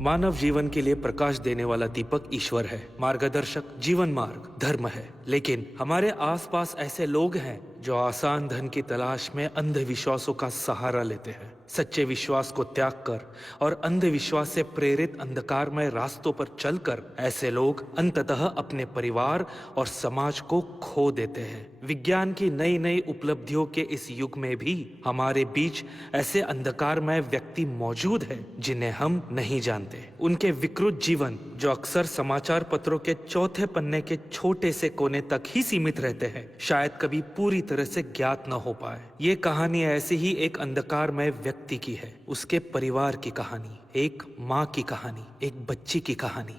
मानव जीवन के लिए प्रकाश देने वाला दीपक ईश्वर है, मार्गदर्शक जीवन मार्ग धर्म है। लेकिन हमारे आसपास ऐसे लोग हैं जो आसान धन की तलाश में अंधविश्वासों का सहारा लेते हैं। सच्चे विश्वास को त्याग कर और अंधविश्वास से प्रेरित अंधकारमय रास्तों पर चलकर ऐसे लोग अंततः अपने परिवार और समाज को खो देते हैं। विज्ञान की नई नई उपलब्धियों के इस युग में भी हमारे बीच ऐसे अंधकारमय व्यक्ति मौजूद हैं जिन्हें हम नहीं जानते। उनके विकृत जीवन जो अक्सर समाचार पत्रों के चौथे पन्ने के छोटे से कोने तक ही सीमित रहते हैं, शायद कभी पूरी तरह से ज्ञात न हो पाए। ये कहानी ऐसे ही एक अंधकारमय व्यक्ति की है, उसके परिवार की कहानी, एक माँ की कहानी, एक बच्ची की कहानी।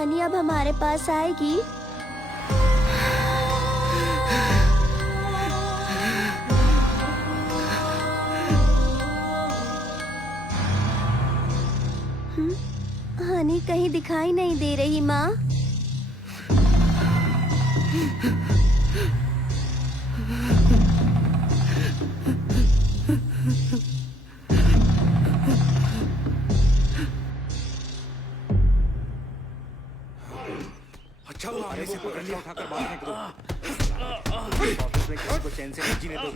हानि अब हमारे पास आएगी? हानि कहीं दिखाई नहीं दे रही माँ। अच्छा वो आने से पकड़ लिया, उठाकर बाहर फेंक दो। ऑफिस में किसी को चैन से नहीं जीने दो।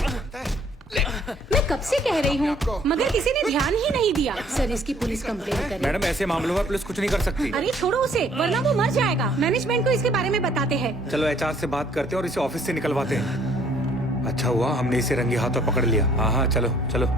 मैं कब से कह रही हूँ, मगर किसी ने ध्यान ही नहीं दिया। सर इसकी पुलिस कंप्लेन करे। मैडम ऐसे मामलों में पुलिस कुछ नहीं कर सकती। अरे छोड़ो उसे, वरना वो मर जाएगा। मैनेजमेंट को इसके बारे में बताते हैं। चलो एचआर से बात करते हैं और इसे ऑफिस से निकलवाते हैं। अच्छा हुआ हमने इसे रंगे हाथों पकड़ लिया। हाँ हाँ चलो चलो।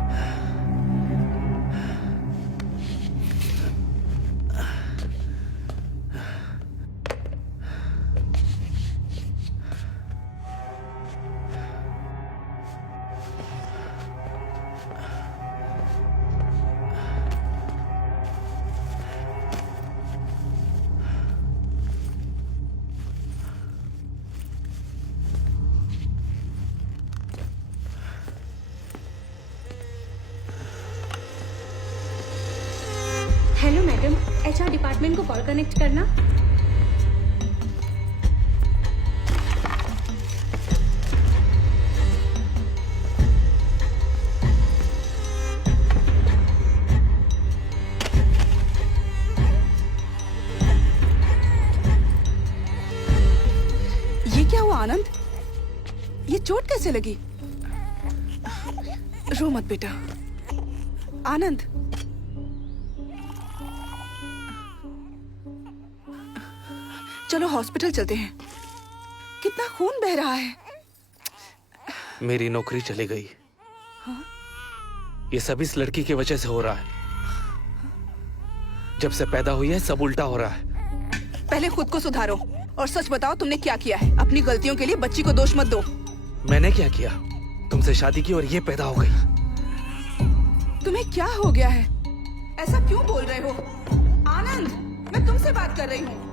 हेलो मैडम, एचआर डिपार्टमेंट को कॉल कनेक्ट करना। ये क्या हुआ आनंद? ये चोट कैसे लगी? रो मत बेटा। आनंद, चलो हॉस्पिटल चलते हैं। कितना खून बह रहा है। मेरी नौकरी चली गई। ये सब इस लड़की की वजह से हो रहा है। जब से पैदा हुई है सब उल्टा हो रहा है। पहले खुद को सुधारो और सच बताओ तुमने क्या किया है। अपनी गलतियों के लिए बच्ची को दोष मत दो। मैंने क्या किया? तुमसे शादी की और ये पैदा हो गई। तुम्हें क्या हो गया है? ऐसा क्यों बोल रहे हो? आनंद, मैं तुमसे बात कर रही हूँ।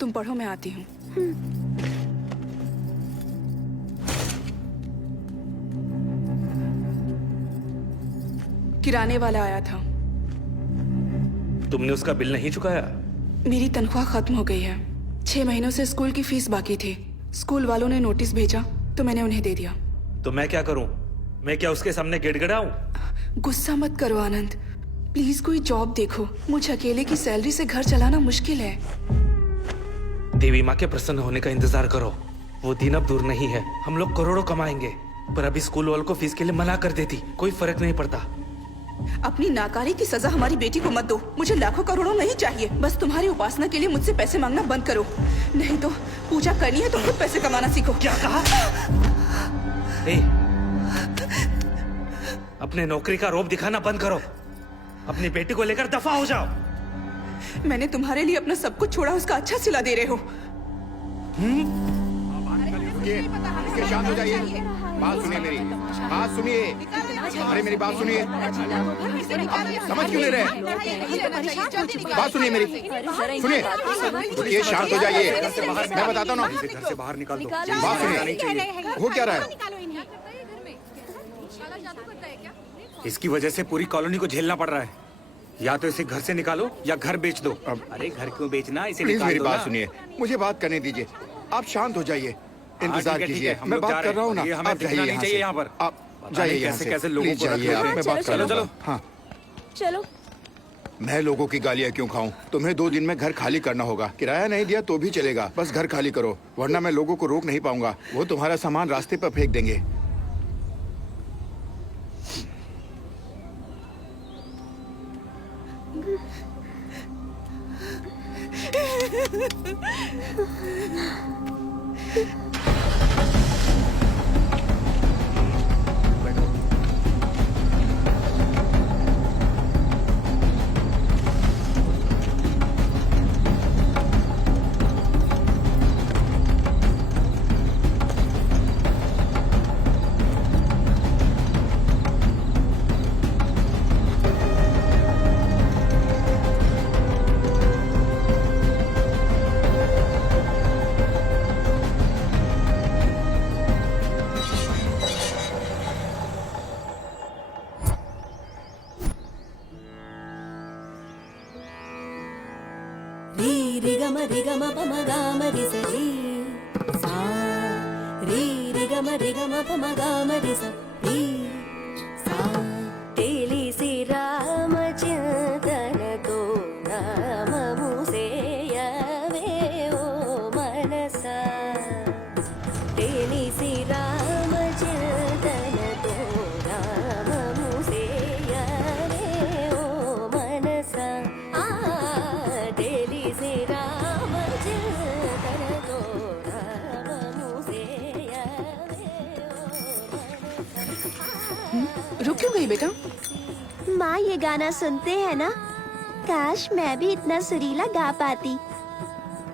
तुम पढ़ो, मैं आती हूँ। किराने वाला आया था। तुमने उसका बिल नहीं चुकाया? मेरी तनख्वाह खत्म हो गई है। 6 महीनों से स्कूल की फीस बाकी थी। स्कूल वालों ने नोटिस भेजा तो मैंने उन्हें दे दिया। तो मैं क्या करूं? मैं क्या उसके सामने गिड़गिड़ाऊं? गुस्सा मत करो आनंद, प्लीज कोई जॉब देखो। मुझे अकेले की सैलरी से घर चलाना मुश्किल है। देवी माँ के प्रसन्न होने का इंतजार करो। वो दिन अब दूर नहीं है। हम लोग करोड़ों कमाएंगे। पर अभी स्कूल वालों को फीस के लिए मना कर देती, कोई फर्क नहीं पड़ता। अपनी नाकारी की सजा हमारी बेटी को मत दो। मुझे लाखों करोड़ों नहीं चाहिए। बस तुम्हारी उपासना के लिए मुझसे पैसे मांगना बंद करो। नहीं तो पूजा करनी है तो खुद पैसे कमाना सीखो। क्या कहा? अपने नौकरी का रौब दिखाना बंद करो। अपनी बेटी को लेकर दफा हो जाओ। मैंने तुम्हारे लिए अपना सब कुछ छोड़ा, उसका अच्छा सिला दे रहे हो। शांत हो जाइए, बात सुनिए मेरी, बात सुनिए। अरे मेरी बात सुनिए, समझ क्यों नहीं रहे? बात सुनिए मेरी, सुनिए, ये शांत हो जाइए, मैं बताता हूँ ना। घर से बाहर निकाल दो। बात सुनिए, हो क्या रहा है? इसकी वजह से पूरी कॉलोनी को झेलना पड़ रहा है। या तो इसे घर से निकालो या घर बेच दो। अरे घर क्यों बेचना, इसे प्लीज निकाल मेरी दो बात ना। सुनिए, मुझे बात करने दीजिए। आप शांत हो जाइए, इंतजार ठीक है, कीजिए, हम मैं लोग जा बात रहे कर रहा हूँ ना। हैं। ये हमें आप दिखना जाइए नहीं चाहिए यहाँ पर। आप पता जाइए नहीं यहाँ कैसे से, कैसे लोगों प्लीज को रख जाइए, लेते आप हैं। मैं बात कर चलो, रहा हूँ। चलो। हाँ, चलो। मैं लोगों की गालियाँ क्यों खाऊं? तुम्हें 2 दिन में घर खाली करना होगा। किराया नहीं दिया तो भी चलेगा, बस घर खाली करो, वरना मैं लोगों को रोक नहीं पाऊंगा। वो तुम्हारा सामान रास्ते पर फेंक देंगे। री रि गम पम गाम रि स री सा री रि गम पम गाम रि स री सा तेलिसि रामचिंतन तो नाम मुसेयवे ओ मनसा तेलिसि रामचिंतन तो नाम मुसेयवे ओ मनसा तेलिसि रामचिंतन तो नाम मुसेयवे रुक क्यों गई बेटा? माँ ये गाना सुनते हैं ना, काश मैं भी इतना सुरीला गा पाती।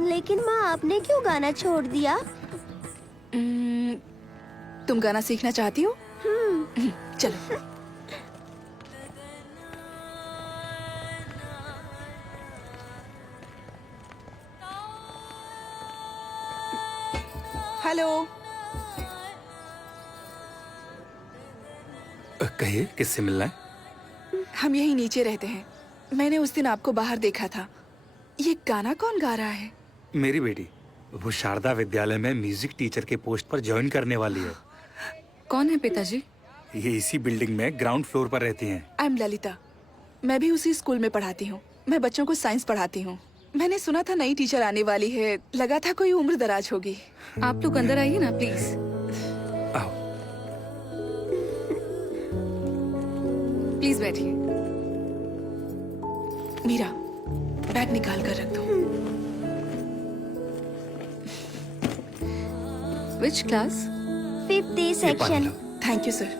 लेकिन माँ आपने क्यों गाना छोड़ दिया? तुम गाना सीखना चाहती हो? चलो। हेलो। कहिए, किससे मिलना है? हम यहीं नीचे रहते हैं। मैंने उस दिन आपको बाहर देखा था। ये गाना कौन गा रहा है? मेरी बेटी, वो शारदा विद्यालय में म्यूजिक टीचर के पोस्ट पर ज्वाइन करने वाली है। कौन है पिताजी? ये इसी बिल्डिंग में ग्राउंड फ्लोर पर रहती हैं। I am Lalita. मैं भी उसी स्कूल में पढ़ाती हूँ। मैं बच्चों को साइंस पढ़ाती हूँ। मैंने सुना था नई टीचर आने वाली है, लगा था कोई उम्र दराज होगी। आप लोग अंदर आइए ना प्लीज। आओ। प्लीज बैठिए। मीरा, बैग निकाल कर रख दो। Which class? 5th ये पानी section. Low. Thank you sir.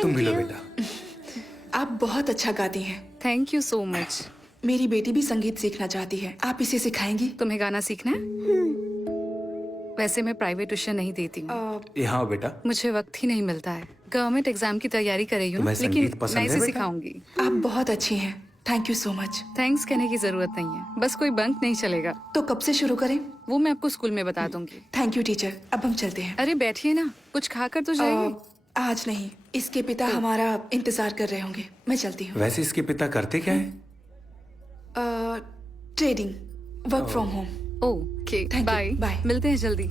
तुम भी लो you. बेटा। आप बहुत अच्छा गाती हैं। Thank you so much. मेरी बेटी भी संगीत सीखना चाहती है, आप इसे सिखाएंगी? तुम्हें गाना सीखना है? वैसे मैं प्राइवेट ट्यूशन नहीं देती हूँ। यहाँ आओ बेटा। मुझे वक्त ही नहीं मिलता है। गवर्नमेंट एग्जाम की तैयारी कर रही हूँ, तुम्हें लेकिन संगीत पसंद मैं है इसे बेटा? सिखाऊंगी। आप बहुत अच्छी हैं। Thank you so much. Thanks कहने की जरूरत नहीं है, बस कोई बंक नहीं चलेगा। तो कब से शुरू करें? वो मैं आपको स्कूल में बता दूंगी। Thank you teacher. अब हम चलते हैं। अरे बैठिए ना, कुछ खाकर तो जाइए। आज नहीं, इसके पिता हमारा इंतजार कर रहे होंगे। मैं चलती हूँ। वैसे इसके पिता करते क्या है? Trading, work from home. Okay, Thank you. Bye. Bye. मिलते हैं जल्दी।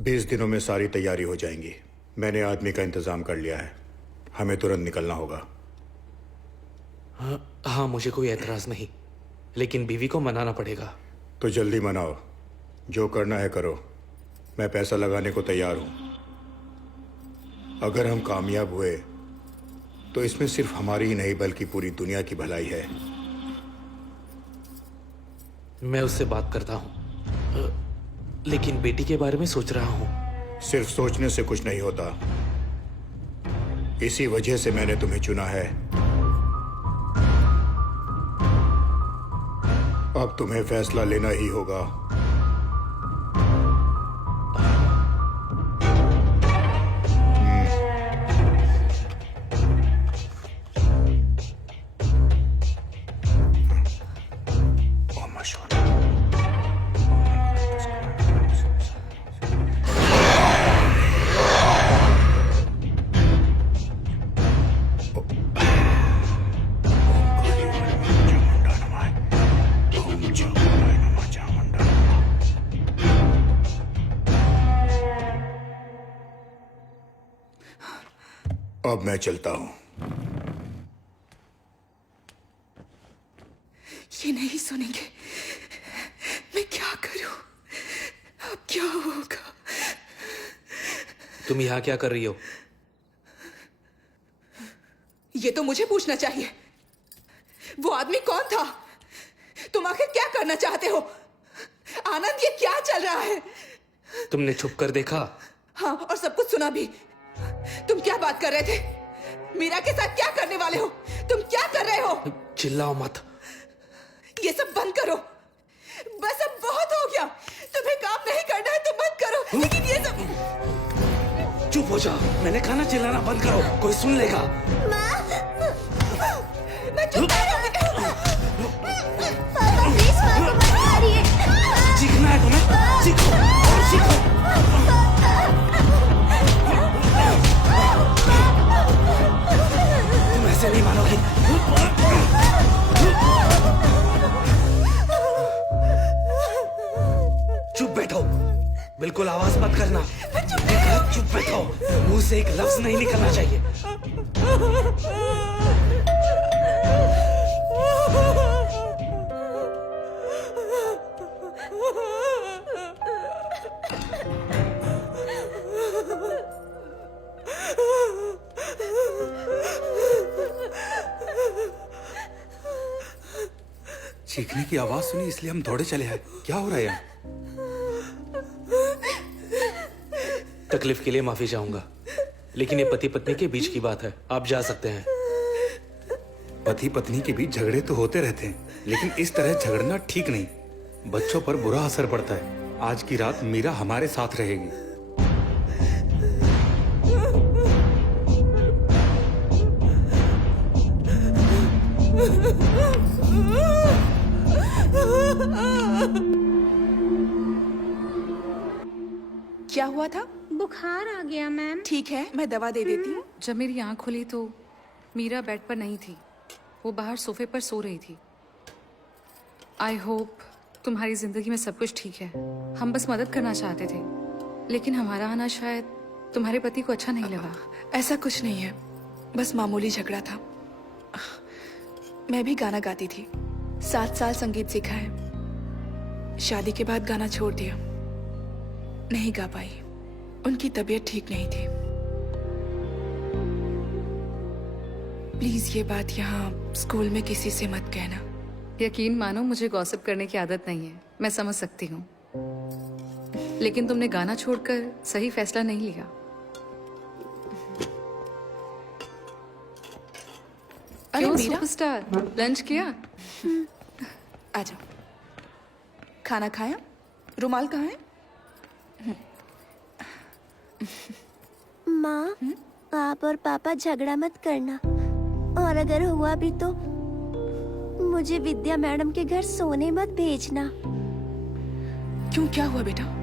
बीस दिनों में सारी तैयारी हो जाएंगी। मैंने आदमी का इंतजाम कर लिया है, हमें तुरंत निकलना होगा। हाँ, मुझे कोई एतराज नहीं, लेकिन बीवी को मनाना पड़ेगा। तो जल्दी मनाओ, जो करना है करो, मैं पैसा लगाने को तैयार हूं। अगर हम कामयाब हुए तो इसमें सिर्फ हमारी ही नहीं बल्कि पूरी दुनिया की भलाई है। मैं उससे बात करता हूँ, लेकिन बेटी के बारे में सोच रहा हूँ। सिर्फ सोचने से कुछ नहीं होता, इसी वजह से मैंने तुम्हें चुना है। अब तुम्हें फैसला लेना ही होगा। अब मैं चलता हूं। ये नहीं सुनेंगे। मैं क्या करूं? अब क्या होगा? तुम यहाँ क्या कर रही हो? ये तो मुझे पूछना चाहिए। वो आदमी कौन था? तुम आखिर क्या करना चाहते हो? आनंद, ये क्या चल रहा है? तुमने छुप कर देखा? हाँ, और सब कुछ सुना भी। तुम क्या बात कर रहे थे? मीरा के साथ क्या करने वाले हो? तुम क्या कर रहे हो? चिल्लाओ मत। ये सब बंद करो। बस अब बहुत हो गया। तुम्हें काम नहीं करना है तो मत करो, लेकिन ये सब। चुप हो जाओ। मैंने कहा ना चिल्लाना बंद करो, कोई सुन लेगा। मैं चुप कर रहा हूं। पापा प्लीज माँ को मत मारिए। सीखना है तुम्हें? सीखो और सीखो। तुम ऐसे नहीं मानोगी। चुप बैठो, बिल्कुल आवाज मत करना। चुप बैठो, मुंह से एक लफ्ज नहीं निकलना चाहिए। चीखने की आवाज सुनी इसलिए हम दौड़े चले आए। क्या हो रहा है यहाँ? तकलीफ के लिए माफी चाहूंगा, लेकिन ये पति पत्नी के बीच की बात है। आप जा सकते हैं। पति पत्नी के बीच झगड़े तो होते रहते हैं, लेकिन इस तरह झगड़ना ठीक नहीं। बच्चों पर बुरा असर पड़ता है। आज की रात मीरा हमारे साथ रहेगी। क्या हुआ था? बुखार आ गया मैम। ठीक है, मैं दवा दे देती हूँ। जब मेरी आंख खुली तो मीरा बेड पर नहीं थी, वो बाहर सोफे पर सो रही थी। आई होप तुम्हारी जिंदगी में सब कुछ ठीक है। हम बस मदद करना चाहते थे, लेकिन हमारा आना शायद तुम्हारे पति को अच्छा नहीं लगा। ऐसा कुछ नहीं है, बस मामूली झगड़ा था। मैं भी गाना गाती थी, 7 साल संगीत सीखा है। शादी के बाद गाना छोड़ दिया, नहीं गा पाई। उनकी तबीयत ठीक नहीं थी। प्लीज ये बात यहाँ स्कूल में किसी से मत कहना। यकीन मानो, मुझे गॉसिप करने की आदत नहीं है। मैं समझ सकती हूँ, लेकिन तुमने गाना छोड़कर सही फैसला नहीं लिया। अरे क्यों मीरा, सुपरस्टार, लंच किया? आ जाओ। खाना खाया? रुमाल कहाँ है? माँ, आप और पापा झगड़ा मत करना, और अगर हुआ भी तो मुझे विद्या मैडम के घर सोने मत भेजना। क्यों, क्या हुआ बेटा?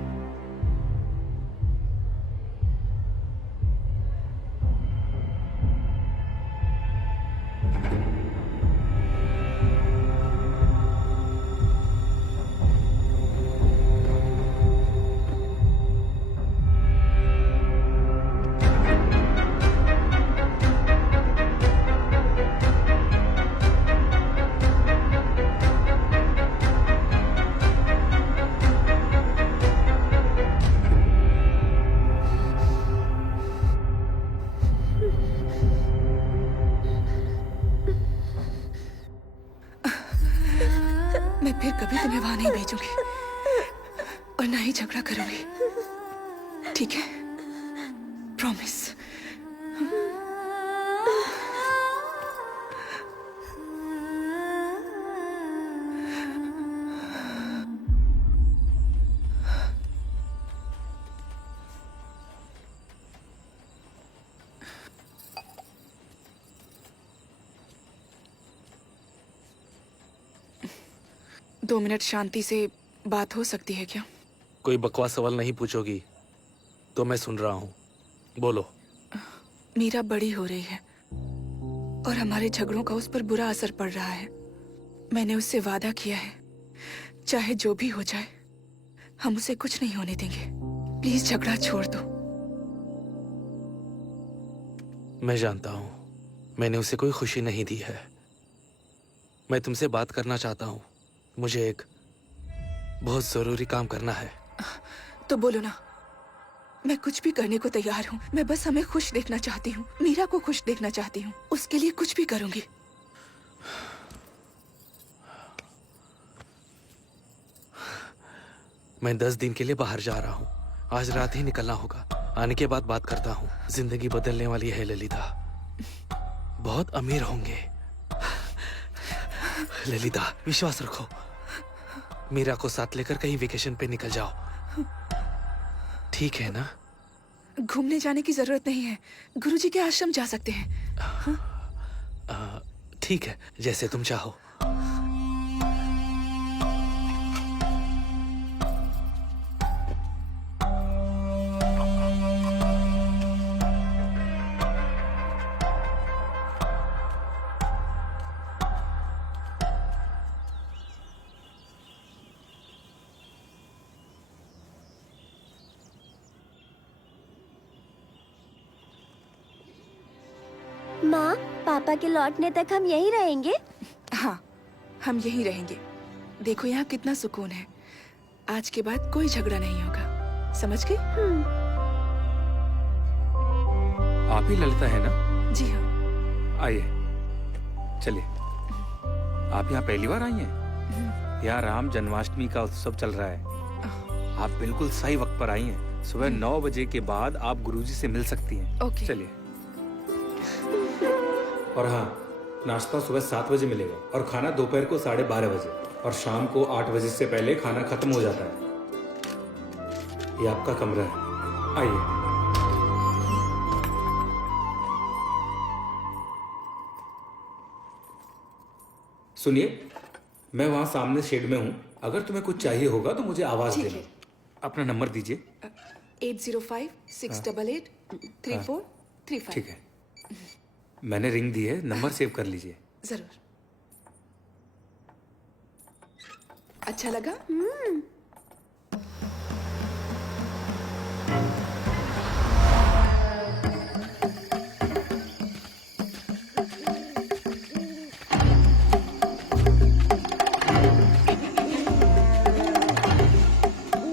फिर कभी तुम्हें वहां नहीं भेजूंगी और ना ही झगड़ा करूंगी, ठीक है? प्रॉमिस। 2 मिनट शांति से बात हो सकती है क्या? कोई बकवास सवाल नहीं पूछोगी तो मैं सुन रहा हूँ, बोलो। मीरा बड़ी हो रही है और हमारे झगड़ों का उस पर बुरा असर पड़ रहा है। मैंने उससे वादा किया है, चाहे जो भी हो जाए हम उसे कुछ नहीं होने देंगे। प्लीज झगड़ा छोड़ दो। मैं जानता हूँ मैंने उसे कोई खुशी नहीं दी है। मैं तुमसे बात करना चाहता हूँ। मुझे एक बहुत जरूरी काम करना है। तो बोलो ना, मैं कुछ भी करने को तैयार हूँ। मैं बस हमें खुश देखना चाहती हूँ, मीरा को खुश देखना चाहती हूँ। उसके लिए कुछ भी करूंगी। मैं 10 दिन के लिए बाहर जा रहा हूँ। आज रात ही निकलना होगा। आने के बाद बात करता हूँ। जिंदगी बदलने वाली है ललिता। बहुत अमीर होंगे। ललिता विश्वास रखो। मीरा को साथ लेकर कहीं वेकेशन पे निकल जाओ, ठीक है ना? घूमने जाने की जरूरत नहीं है, गुरुजी के आश्रम जा सकते हैं। ठीक है, जैसे तुम चाहो। माँ, पापा के लौटने तक हम यहीं रहेंगे? हाँ, हम यहीं रहेंगे। देखो यहाँ कितना सुकून है। आज के बाद कोई झगड़ा नहीं होगा, समझ गई? आप ही ललिता है ना? जी हाँ। आइए, चलिए। आप यहाँ पहली बार आई हैं? यहाँ राम जन्माष्टमी का उत्सव चल रहा है। आप बिल्कुल सही वक्त पर आई हैं। सुबह 9 बजे के बाद आप गुरुजी से मिल सकती हैं। ओके। चलिए। और हाँ, नाश्ता सुबह 7 बजे मिलेगा और खाना दोपहर को 12:30 बजे और शाम को 8 बजे से पहले खाना खत्म हो जाता है। ये आपका कमरा है, आइए। सुनिए, मैं वहाँ सामने शेड में हूँ। अगर तुम्हें कुछ चाहिए होगा तो मुझे आवाज ठीक देना। है। अपना नंबर दीजिए। 8056883435। ठीक है, मैंने रिंग दी है, नंबर सेव कर लीजिए। जरूर। अच्छा लगा?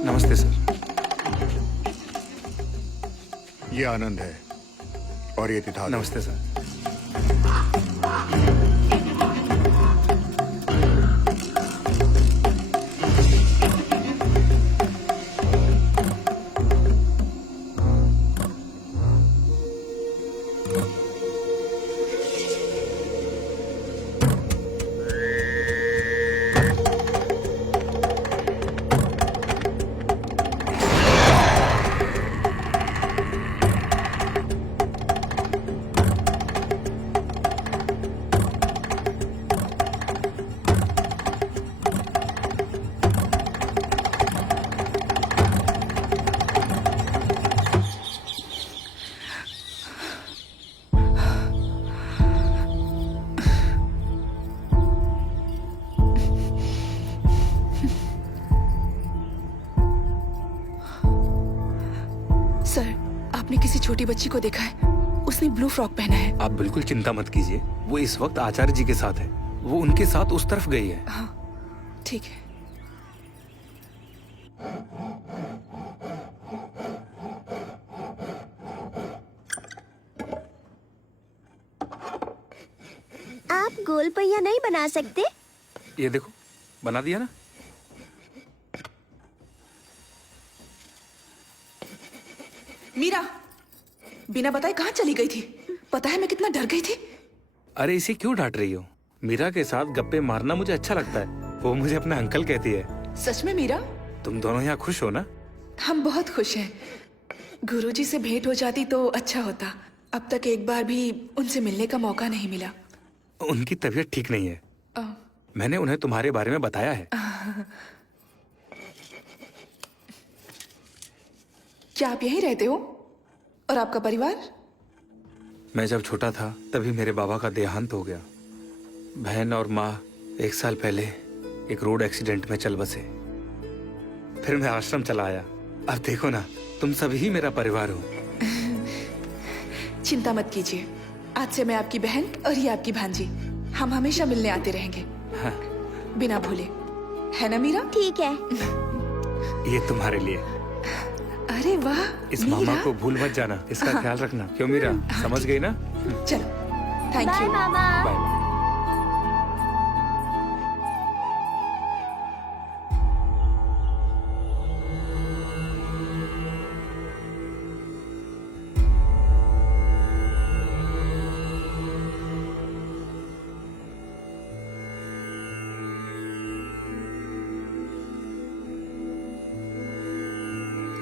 नमस्ते सर। ये आनंद है और ये तिथाल। नमस्ते सर। सर, आपने किसी छोटी बच्ची को देखा है? उसने ब्लू फ्रॉक पहना है। आप बिल्कुल चिंता मत कीजिए, वो इस वक्त आचार्य जी के साथ है। वो उनके साथ उस तरफ गई है। हाँ, ठीक है। आप गोल पहिया नहीं बना सकते? ये देखो, बना दिया ना? मीरा बिना बताए कहाँ चली गई थी? पता है मैं कितना डर गई थी। अरे इसे क्यों डांट रही हो? मीरा के साथ गप्पे मारना मुझे अच्छा लगता है। वो मुझे अपना अंकल कहती है। सच में मीरा? तुम दोनों यहाँ खुश हो ना? हम बहुत खुश हैं। गुरुजी से भेंट हो जाती तो अच्छा होता। अब तक एक बार भी उनसे मिलने का मौका नहीं मिला। उनकी तबीयत ठीक नहीं है। अ, मैंने उन्हें तुम्हारे बारे में बताया है। क्या आप यहीं रहते हो? और आपका परिवार? मैं जब छोटा था तभी मेरे बाबा का देहांत हो गया। बहन और माँ 1 साल पहले एक रोड एक्सीडेंट में चल बसे। फिर मैं आश्रम चला आया। अब देखो ना, तुम सभी ही मेरा परिवार हो। चिंता मत कीजिए, आज से मैं आपकी बहन और ये आपकी भांजी। हम हमेशा मिलने आते रहेंगे। हाँ। बिना भूले, है ना मीरा? ठीक है। ये तुम्हारे लिए। अरे वाह इस मीरा। मामा को भूल मत जाना, इसका ख्याल रखना। क्यों मीरा, समझ गई ना? चलो, थैंक बाय यू। मामा। बाय।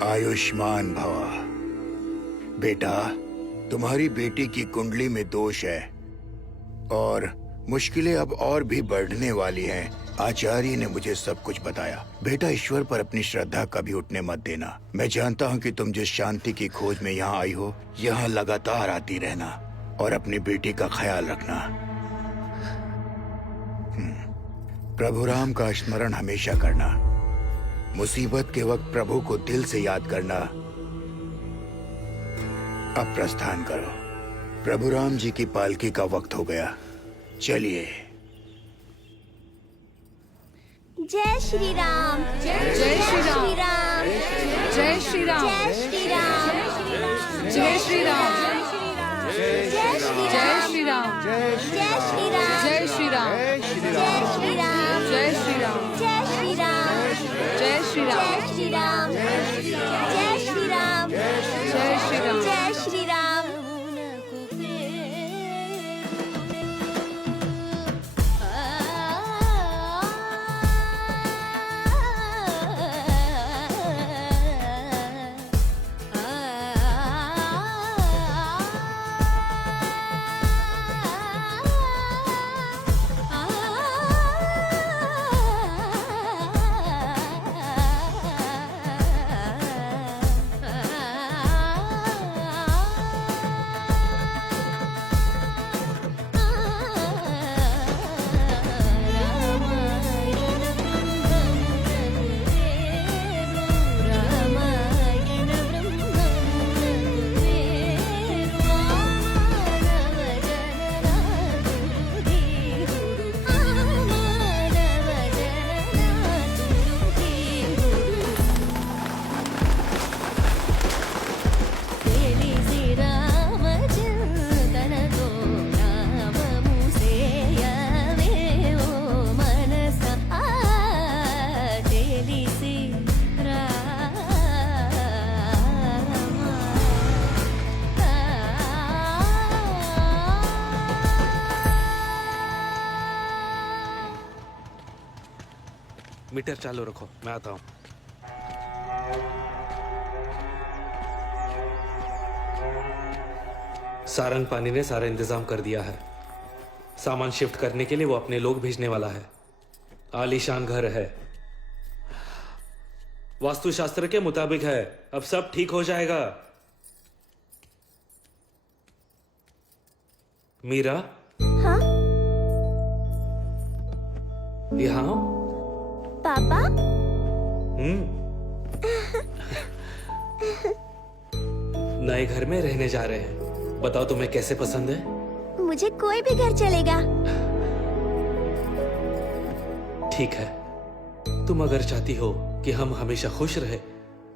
आयुष्मान भव। बेटा, तुम्हारी बेटी की कुंडली में दोष है और मुश्किलें अब और भी बढ़ने वाली हैं। आचार्य ने मुझे सब कुछ बताया। बेटा, ईश्वर पर अपनी श्रद्धा कभी उठने मत देना। मैं जानता हूँ कि तुम जिस शांति की खोज में यहाँ आई हो, यहाँ लगातार आती रहना और अपनी बेटी का ख्याल रखना। प्रभु राम का स्मरण हमेशा करना। मुसीबत के वक्त प्रभु को दिल से याद करना। अब प्रस्थान करो। प्रभु राम जी की पालकी का वक्त हो गया। चलिए। जय श्री राम। जय श्री राम। जय श्री राम। जय श्री राम। जय श्री राम। जय श्री राम। जय श्री राम। जय श्री राम। जय श्री राम। जय श्री राम। जय श्री राम। जय श्री राम। जय श्री राम। जय श्री राम। जय श्री राम। जय श्री राम। मीटर चालू रखो, मैं आता हूँ। सारंग पानी ने सारा इंतजाम कर दिया है। सामान शिफ्ट करने के लिए वो अपने लोग भेजने वाला है। आलीशान घर है, वास्तुशास्त्र के मुताबिक है। अब सब ठीक हो जाएगा। मीरा, हाँ यहाँ पापा। नए घर में रहने जा रहे हैं। बताओ तुम्हें कैसे पसंद है? मुझे कोई भी घर चलेगा। ठीक है, तुम अगर चाहती हो कि हम हमेशा खुश रहे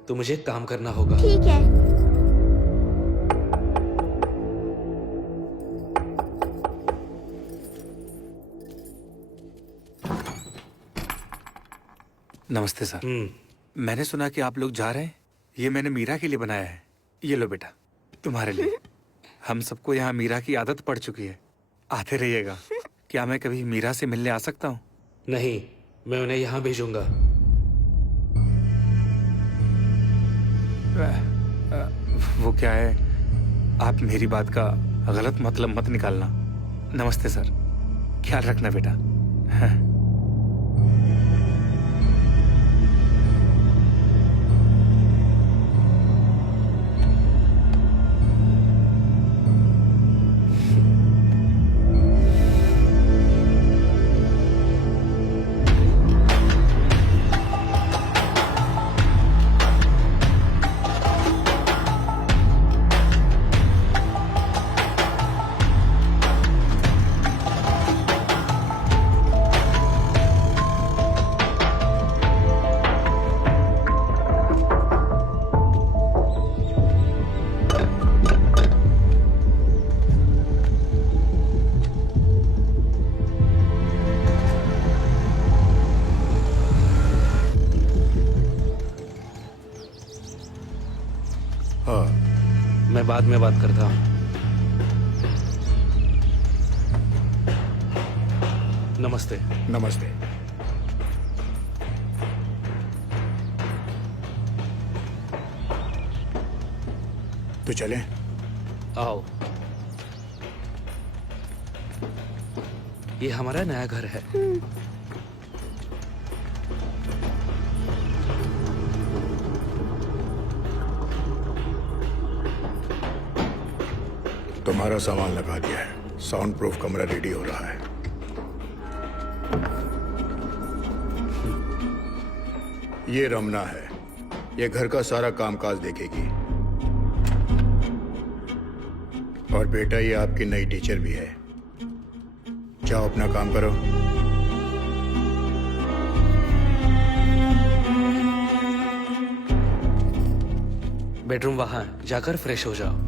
तो मुझे काम करना होगा। ठीक है। नमस्ते सर। मैंने सुना कि आप लोग जा रहे हैं। ये मैंने मीरा के लिए बनाया है। ये लो बेटा, तुम्हारे लिए। हम सबको यहाँ मीरा की आदत पड़ चुकी है, आते रहिएगा। क्या मैं कभी मीरा से मिलने आ सकता हूँ? नहीं, मैं उन्हें यहाँ भेजूंगा। वो क्या है, आप मेरी बात का गलत मतलब मत निकालना। नमस्ते सर, ख्याल रखना बेटा। मैं बाद में बात करता हूँ। नमस्ते। नमस्ते। तो चलें? आओ। ये हमारा नया घर है। तुम्हारा सामान लगा दिया है। साउंड प्रूफ कमरा रेडी हो रहा है। ये रमना है। ये घर का सारा कामकाज देखेगी। और बेटा, ये आपकी नई टीचर भी है। जाओ अपना काम करो। बेडरूम वहां है, जाकर फ्रेश हो जाओ।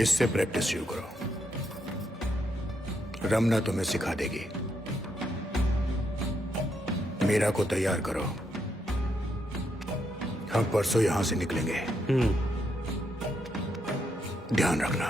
इससे प्रैक्टिस शुरू करो। रमना तुम्हें सिखा देगी। मीरा को तैयार करो। हम परसों यहां से निकलेंगे। ध्यान रखना।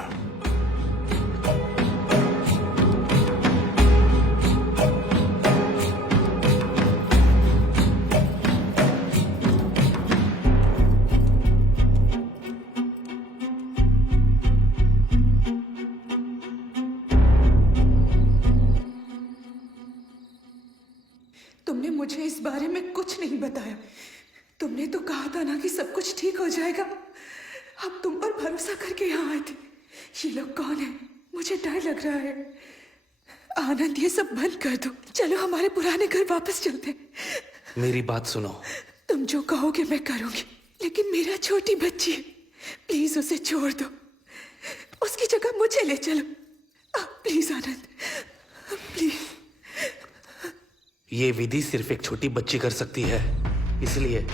तुमने मुझे इस बारे में कुछ नहीं बताया। तुमने तो कहा था ना कि सब कुछ ठीक हो जाएगा। अब तुम पर भरोसा करके यहाँ आए थे। ये लोग कौन है? मुझे डर लग रहा है। आनंद, ये सब बंद कर दो। चलो हमारे पुराने घर वापस चलते। मेरी बात सुनो। तुम जो कहोगे मैं करूंगी, लेकिन मेरा छोटी बच्ची है। प्लीज उसे छोड़ दो। उसकी जगह मुझे ले चलो। Please Anand, please. ये विधि सिर्फ एक छोटी बच्ची कर सकती है, इसलिए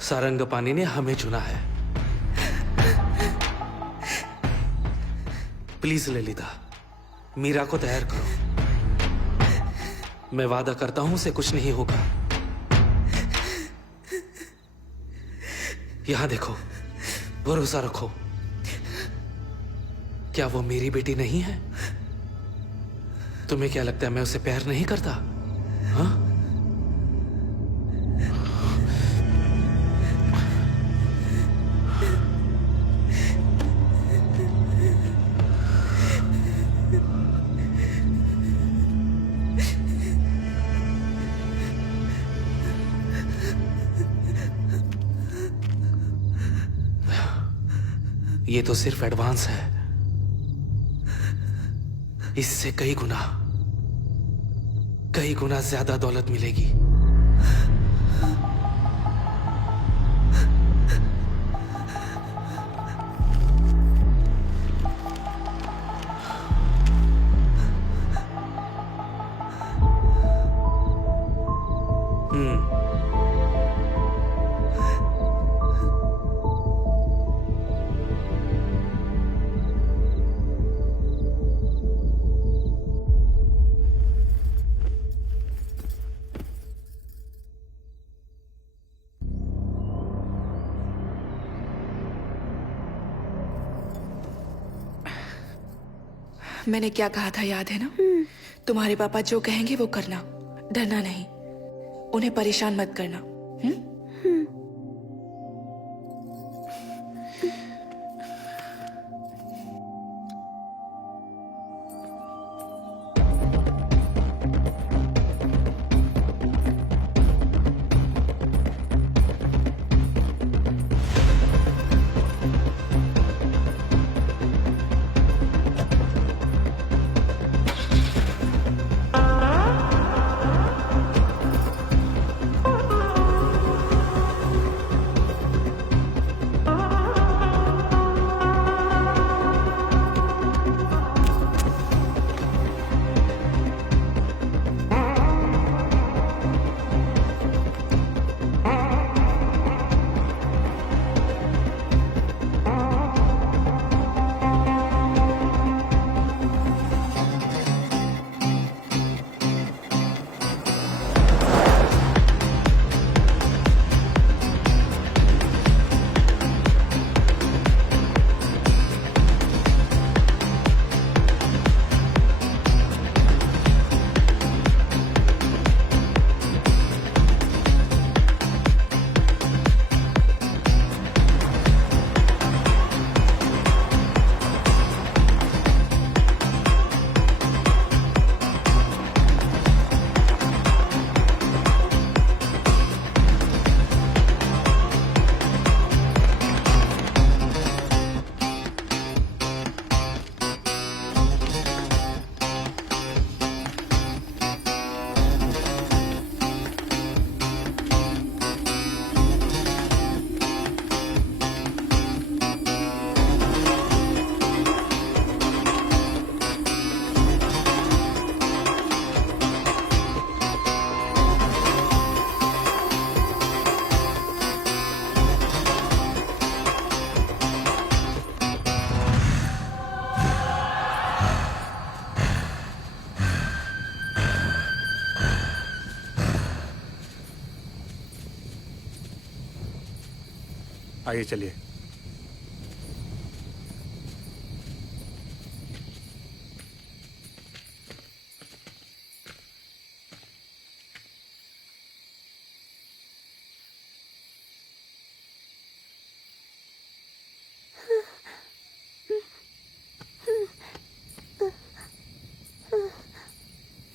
सारंगपानी ने हमें चुना है। प्लीज ललिता, मीरा को तैयार करो। मैं वादा करता हूं उसे कुछ नहीं होगा। यहां देखो, भरोसा रखो। क्या वो मेरी बेटी नहीं है? तुम्हें क्या लगता है मैं उसे प्यार नहीं करता? हाँ? ये तो सिर्फ एडवांस है। इससे कई गुना ज्यादा दौलत मिलेगी। मैंने क्या कहा था याद है ना? तुम्हारे पापा जो कहेंगे वो करना, डरना नहीं, उन्हें परेशान मत करना। आइए चलिए।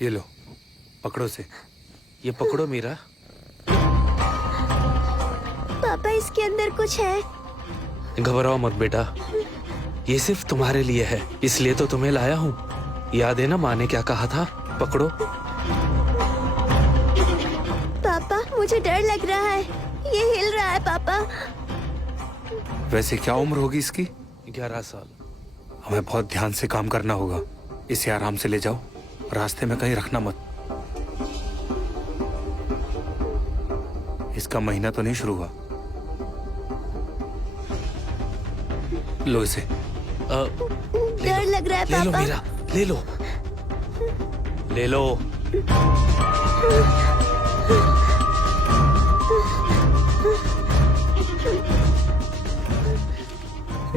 ये लो, पकड़ो से। ये पकड़ो मीरा। पापा इसके अंदर कुछ है। घबराओ मत बेटा, ये सिर्फ तुम्हारे लिए है, इसलिए तो तुम्हें लाया हूँ। याद है ना माँ ने क्या कहा था? पकड़ो। पापा मुझे डर लग रहा है, ये हिल रहा है पापा। वैसे क्या उम्र होगी इसकी? 11 साल। हमें बहुत ध्यान से काम करना होगा। इसे आराम से ले जाओ, रास्ते में कहीं रखना मत। इसका महीना तो नहीं शुरू हुआ। लो इसे। डर लग रहा है ले लो पापा। मीरा, ले लो, ले लो।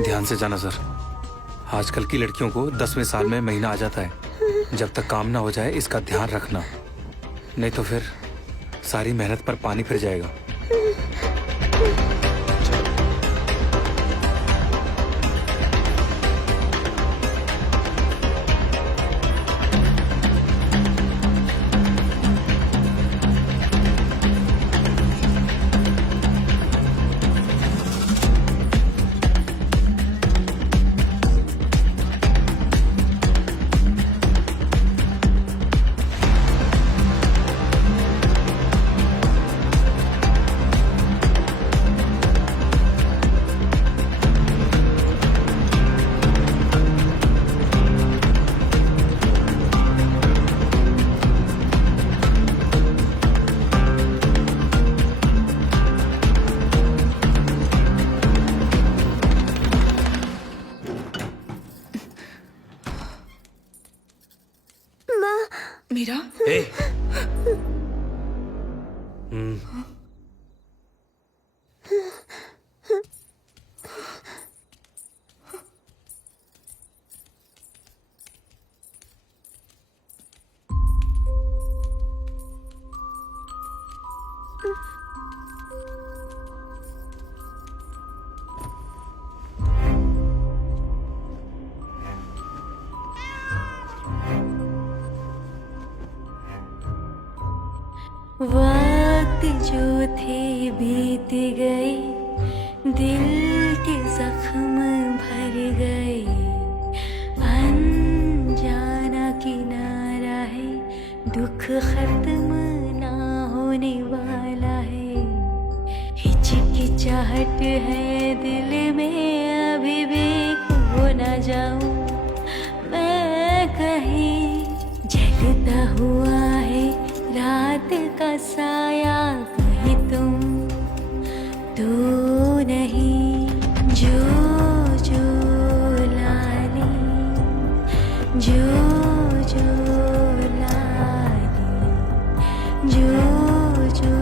ध्यान से जाना सर। आजकल की लड़कियों को 10वें साल में महीना आ जाता है। जब तक काम ना हो जाए इसका ध्यान रखना, नहीं तो फिर सारी मेहनत पर पानी फिर जाएगा। मीरा, ए, वक्त जो थे बीत गए, दिल के जख्म भर गए, अनजाना किनारा है, दुख खत्म ना होने वाला है, हिचकिचाहट है दिल में अभी भी, खो ना जाऊं मैं कहीं, जलता हुआ है रात का साया, कहीं तुम तो नहीं, जो जो लाली, जो जो लाली, जो जो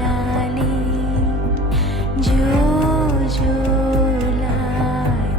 लाली, जो जो लाली।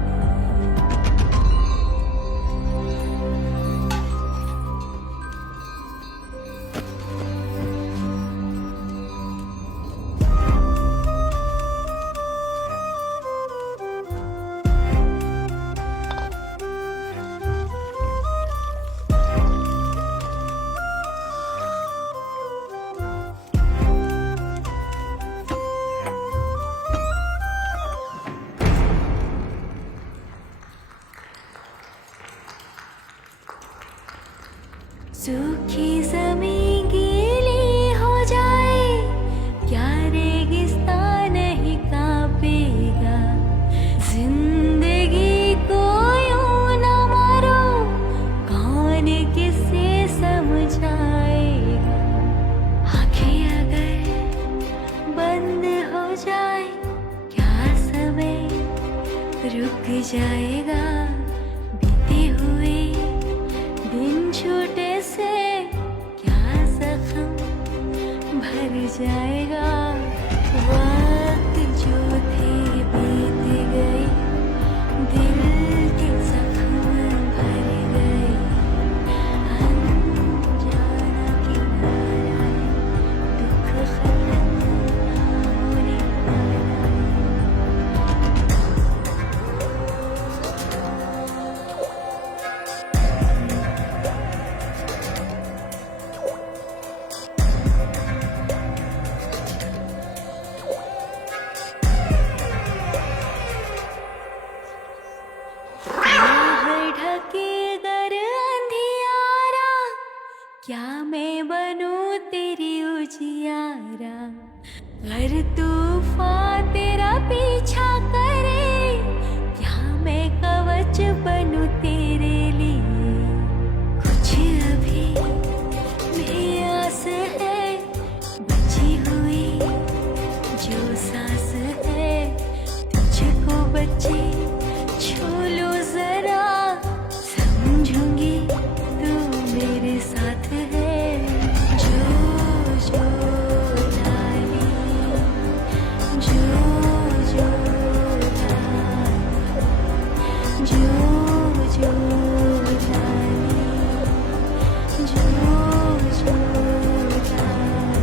सूखी ज़मीं गीली हो जाए, क्या रेगिस्तान नहीं कांपेगा, जिंदगी को यूं न मारो, कौन किसे समझाएगा, आँखें अगर बंद हो जाए, क्या समय रुक जाएगा, बीते हुए दिन छूटे से क्या जख्म भर जाएगा, वक्त जो थे बीत गए, दिल के जख्म भर गए, अनजाना किनारा है, दुख खत्म ना होने वाला है। क्या मैं बनूं तेरी उजियारा, हर तूफान तेरा पीछा करे, क्या मैं कवच बनूं तेरे लिए, कुछ अभी भी आस है बची हुई, जो सांस है तुझको बचे, छू लो जरा, समझूंगी तू मेरे साथ है, जो जो लाली, जो जो लाली, जो जो लाली, जो जो लाली।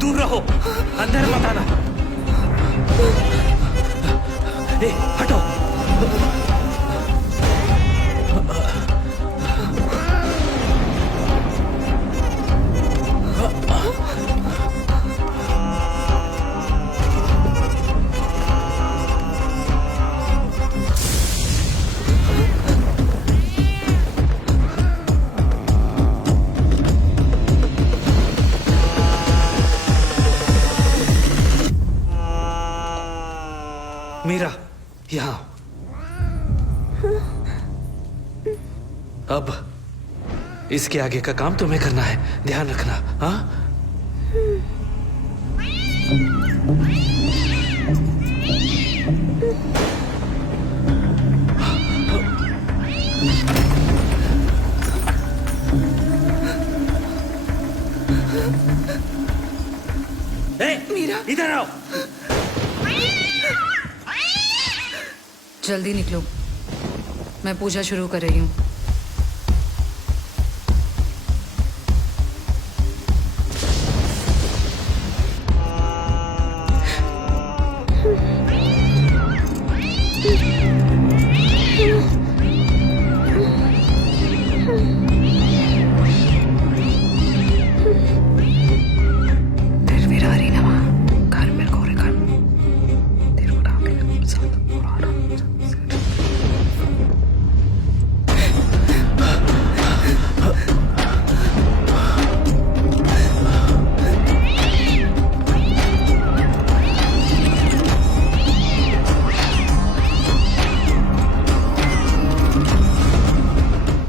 दूर रहो, अंदर मत आना। हटो। मीरा, यहाँ। अब इसके आगे का काम तुम्हें करना है, ध्यान रखना। हाँ, मीरा, इधर आओ। जल्दी निकलो, मैं पूजा शुरू कर रही हूँ।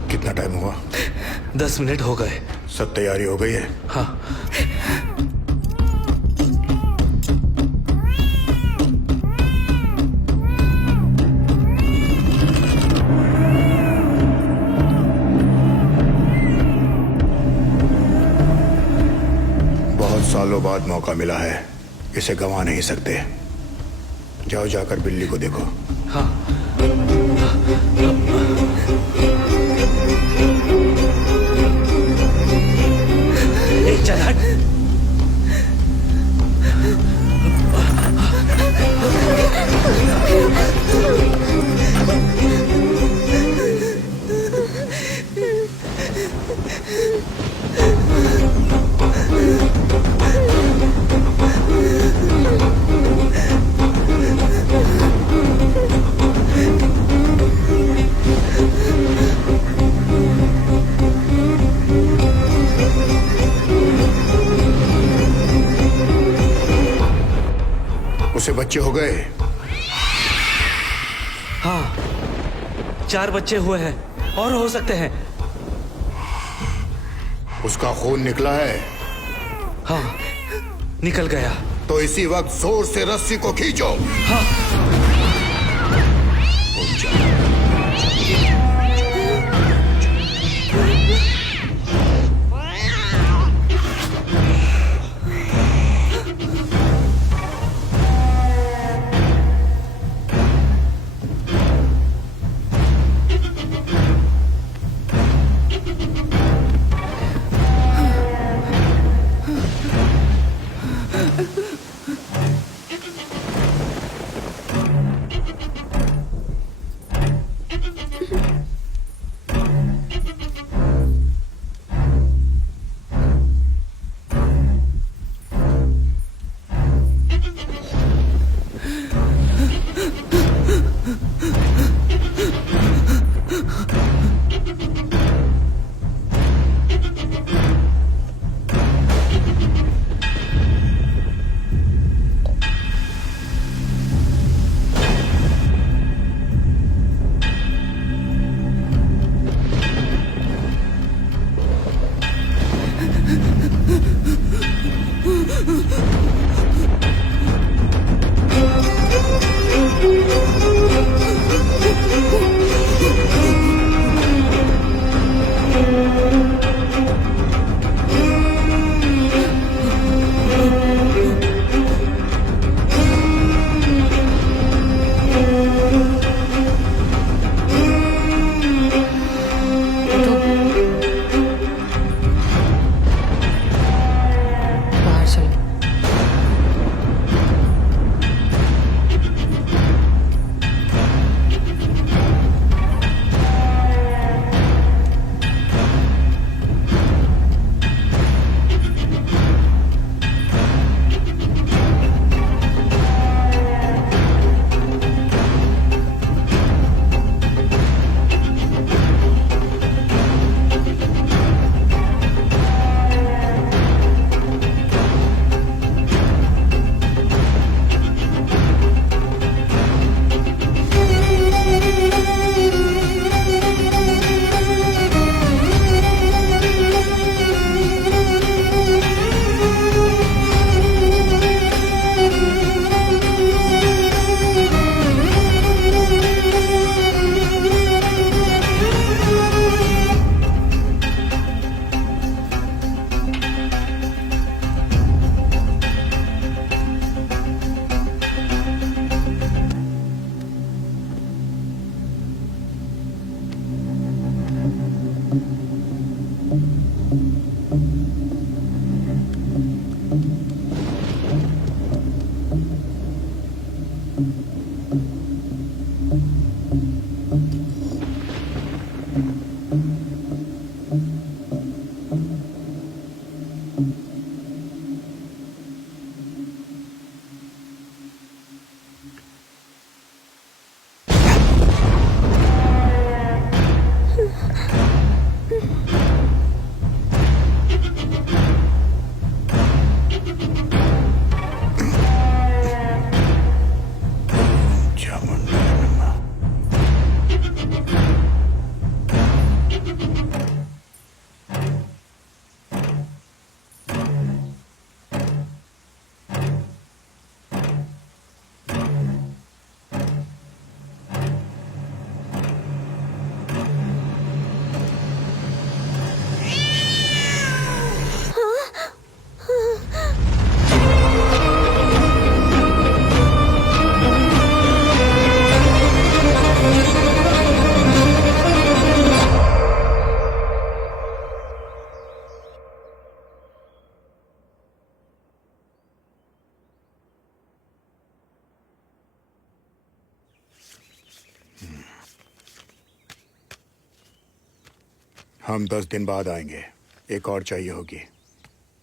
कितना टाइम हुआ? 10 मिनट हो गए। सब तैयारी हो गई है? हाँ, बहुत सालों बाद मौका मिला है, इसे गंवा नहीं सकते। जाओ, जाकर बिल्ली को देखो। हाँ। चल हट। उसे बच्चे हो गए? हाँ, 4 बच्चे हुए हैं और हो सकते हैं। उसका खून निकला है? हाँ, निकल गया। तो इसी वक्त जोर से रस्सी को खींचो। हाँ। हम 10 दिन बाद आएंगे। एक और चाहिए होगी।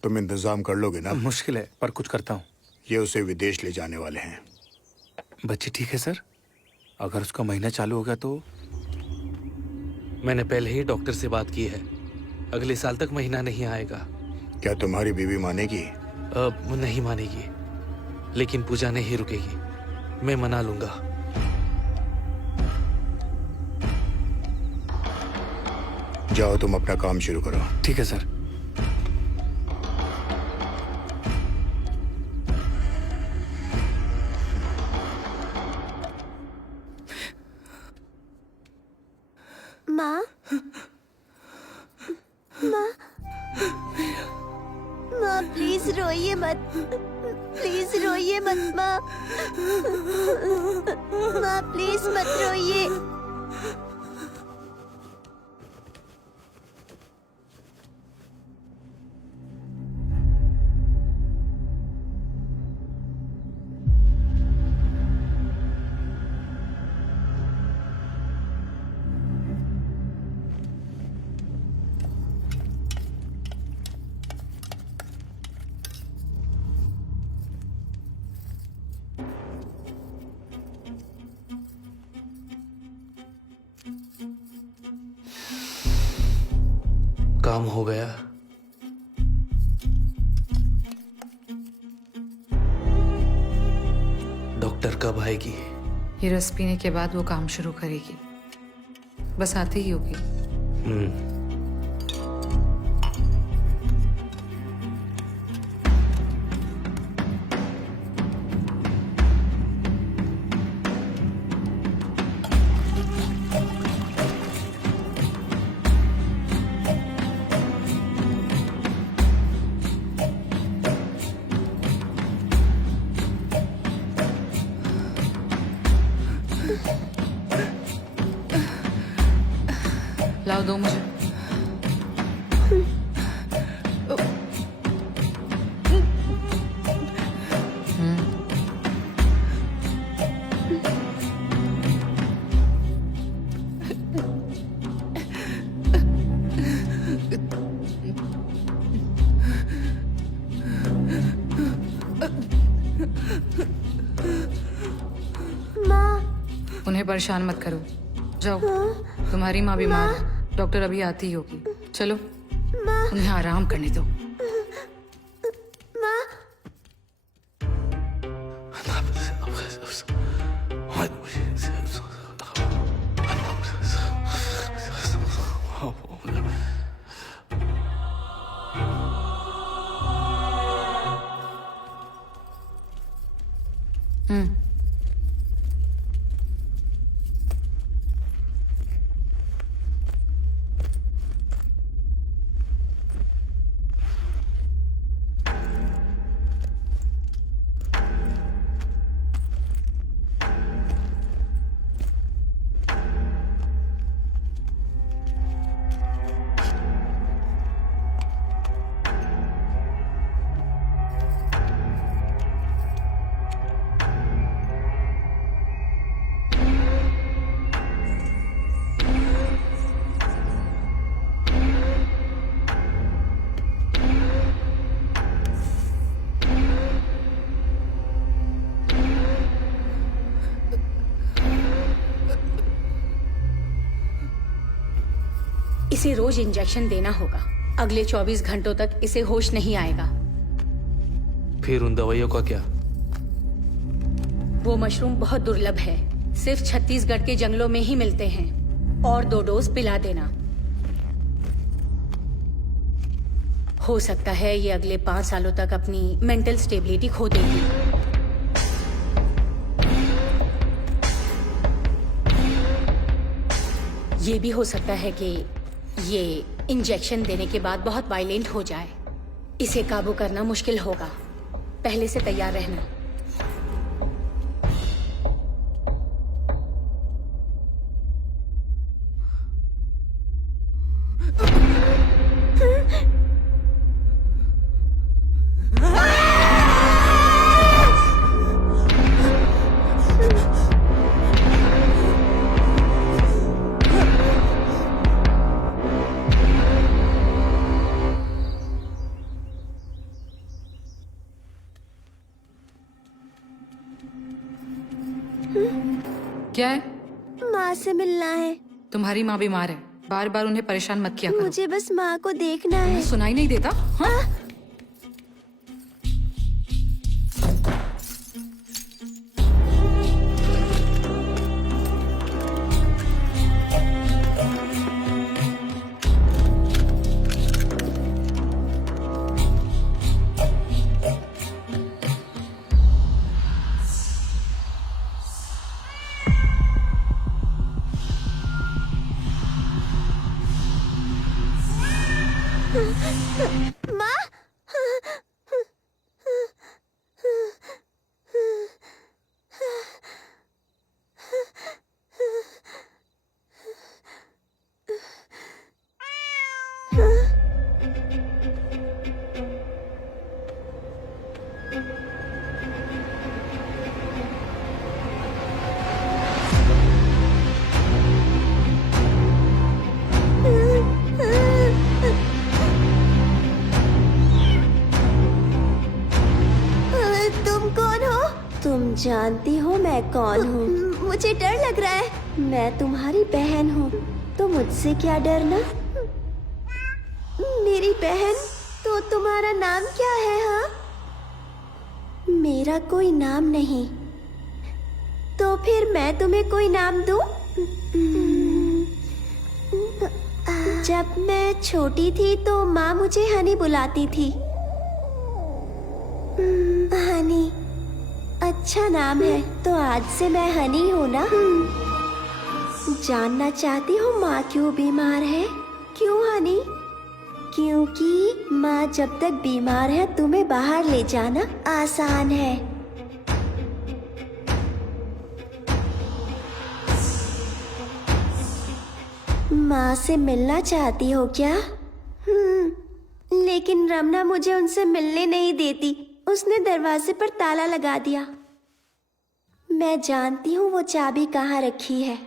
तुम इंतजाम कर लोगे ना? मुश्किल है पर कुछ करता हूँ। ये उसे विदेश ले जाने वाले हैं। बच्ची ठीक है सर? अगर उसका महीना चालू हो गया तो? मैंने पहले ही डॉक्टर से बात की है। अगले साल तक महीना नहीं आएगा। क्या तुम्हारी बीवी मानेगी? वो नहीं मानेगी, लेकिन पूजा नहीं रुकेगी। मैं मना लूंगा। जाओ, तुम अपना काम शुरू करो। ठीक है सर। माँ, माँ, माँ प्लीज रोइए मत, प्लीज रोइए मत माँ, माँ प्लीज मत रोइए। काम हो गया। डॉक्टर कब आएगी? ये रस पीने के बाद वो काम शुरू करेगी। बस आती ही होगी। लाओ, दो मुझे। उन्हें परेशान मत करो, जाओ। तुम्हारी माँ बीमार है, डॉक्टर अभी आती ही होगी। चलो, उन्हें आराम करने दो। इसे रोज इंजेक्शन देना होगा। अगले 24 घंटों तक इसे होश नहीं आएगा। फिर उन दवाइयों का क्या? वो मशरूम बहुत दुर्लभ है, सिर्फ छत्तीसगढ़ के जंगलों में ही मिलते हैं। और 2 डोज पिला देना। हो सकता है ये अगले 5 सालों तक अपनी मेंटल स्टेबिलिटी खो देगी। ये भी हो सकता है कि ये इंजेक्शन देने के बाद बहुत वायलेंट हो जाए। इसे काबू करना मुश्किल होगा। पहले से तैयार रहना। क्या है? माँ से मिलना है। तुम्हारी माँ बीमार है, बार बार उन्हें परेशान मत किया करो। मुझे बस माँ को देखना है। सुनाई नहीं देता? हाँ? माँ, तुम कौन हो? तुम जानती हो मैं कौन हूँ? मुझे डर लग रहा है। मैं तुम्हारी बहन हूँ, तो मुझसे क्या डरना? मेरी बहन? तो तुम्हारा नाम क्या है? हाँ, मेरा कोई नाम नहीं। तो फिर मैं तुम्हें कोई नाम दूं? जब मैं छोटी थी तो माँ मुझे हनी बुलाती थी। हनी, अच्छा नाम है। तो आज से मैं हनी हूँ ना? जानना चाहती हो माँ क्यों बीमार है? क्यों हनी? क्योंकि माँ जब तक बीमार है तुम्हें बाहर ले जाना आसान है। माँ से मिलना चाहती हो क्या? लेकिन रमना मुझे उनसे मिलने नहीं देती। उसने दरवाजे पर ताला लगा दिया। मैं जानती हूँ वो चाबी कहाँ रखी है।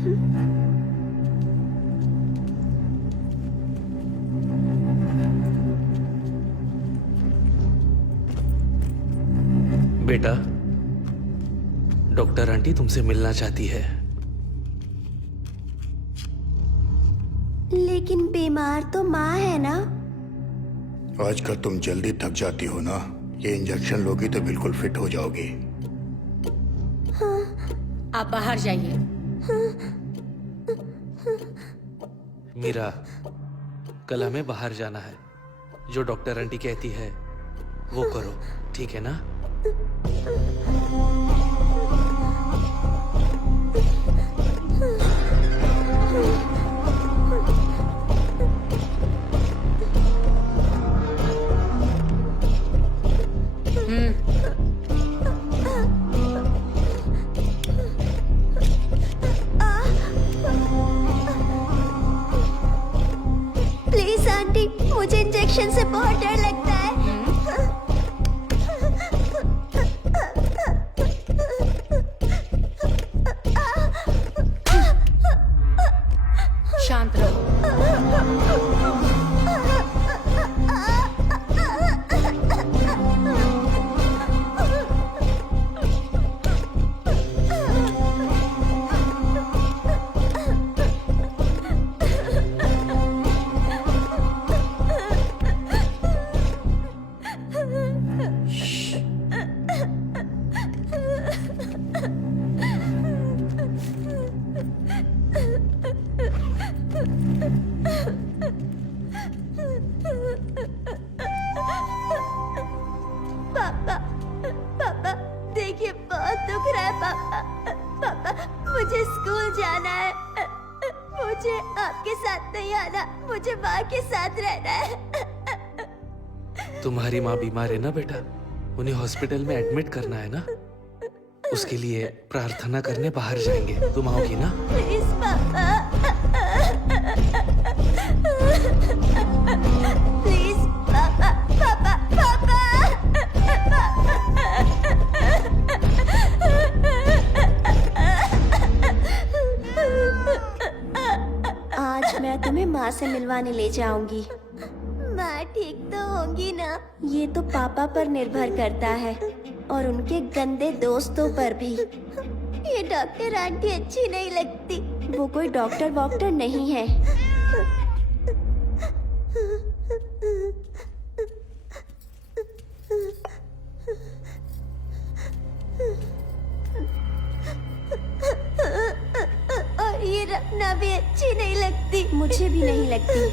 बेटा, डॉक्टर आंटी तुमसे मिलना चाहती है। लेकिन बीमार तो माँ है ना। आजकल तुम जल्दी थक जाती हो ना। ये इंजेक्शन लोगी तो बिल्कुल फिट हो जाओगी। आप बाहर जाइए। मीरा, कल हमें बाहर जाना है। जो डॉक्टर आंटी कहती है वो करो, ठीक है ना? प्लीज आंटी, मुझे इंजेक्शन से बहुत डर लगता है। शांत रहो। पापा, पापा, देखिए बहुत दुख रहा है पापा। पापा, मुझे स्कूल जाना है। मुझे आपके साथ नहीं आना, मुझे माँ के साथ रहना है। तुम्हारी माँ बीमार है ना बेटा, उन्हें हॉस्पिटल में एडमिट करना है ना। उसके लिए प्रार्थना करने बाहर जाएंगे। तुम आओगी ना? प्लीज पापा, प्लीज पापा, पापा, पापा। आज मैं तुम्हें माँ से मिलवाने ले जाऊंगी। माँ ठीक तो होंगी ना? ये तो पापा पर निर्भर करता है और उनके गंदे दोस्तों पर भी। ये डॉक्टर आंटी अच्छी नहीं लगती। वो कोई डॉक्टर वॉक्टर नहीं है। और ये रखना भी अच्छी नहीं लगती। मुझे भी नहीं लगती।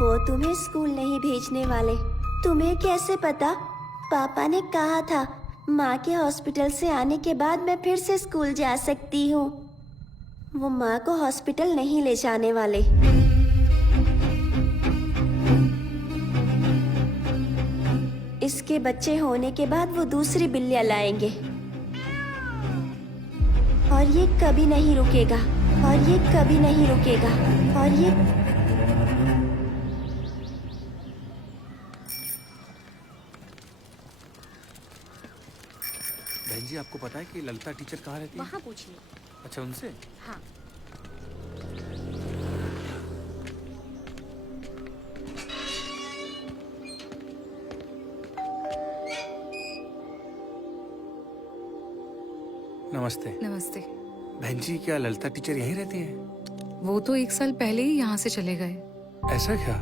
वो तुम्हें स्कूल नहीं भेजने वाले। तुम्हें कैसे पता? पापा ने कहा था माँ के हॉस्पिटल से आने के बाद मैं फिर से स्कूल जा सकती हूँ। वो माँ को हॉस्पिटल नहीं ले जाने वाले। इसके बच्चे होने के बाद वो दूसरी बिल्लियाँ लाएंगे। और ये कभी नहीं रुकेगा, और ये कभी नहीं रुकेगा, और ये बहन जी, आपको पता है कि ललिता टीचर कहाँ रहती है? वहाँ पूछिए। अच्छा, उनसे? हाँ। नमस्ते। नमस्ते। बहन जी, क्या ललिता टीचर यहीं रहती हैं? वो तो 1 साल पहले ही यहाँ से चले गए। ऐसा क्या?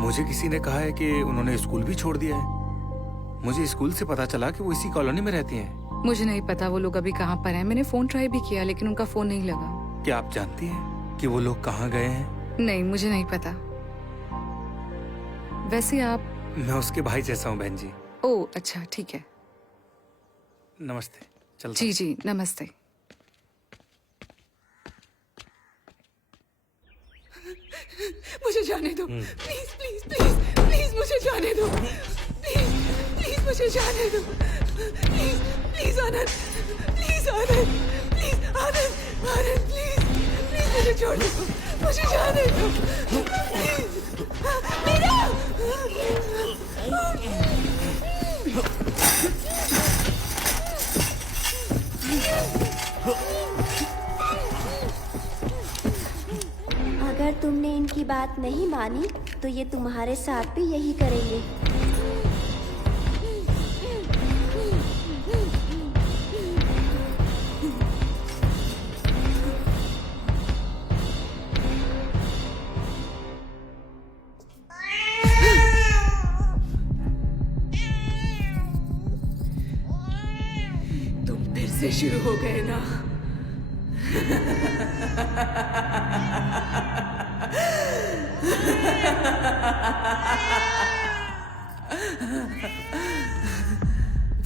मुझे किसी ने कहा है कि उन्होंने स्कूल भी छोड़ दिया है। मुझे स्कूल से पता चला कि वो इसी कॉलोनी में रहती हैं। मुझे नहीं पता वो लोग अभी कहाँ पर हैं। मैंने फोन ट्राई भी किया लेकिन उनका फोन नहीं लगा। क्या आप जानती हैं कि वो लोग कहाँ गए हैं? नहीं, मुझे नहीं पता। वैसे आप? मैं उसके भाई जैसा हूँ बहन जी। ओह अच्छा, ठीक है। नमस्ते। चलता जी जी, नमस्ते। मुझे जाने दो, प्लीज प्लीज प्लीज प्लीज मुझे जाने दो, प्लीज प्लीज मुझे जाने दो, please please Anand, please Anand, please Anand, Anand please please मुझे छोड़ दो, मुझे जाने दो, प्लीज मीरा। अगर तुमने इनकी बात नहीं मानी तो ये तुम्हारे साथ भी यही करेंगे। तुम फिर से शुरू हो गए ना?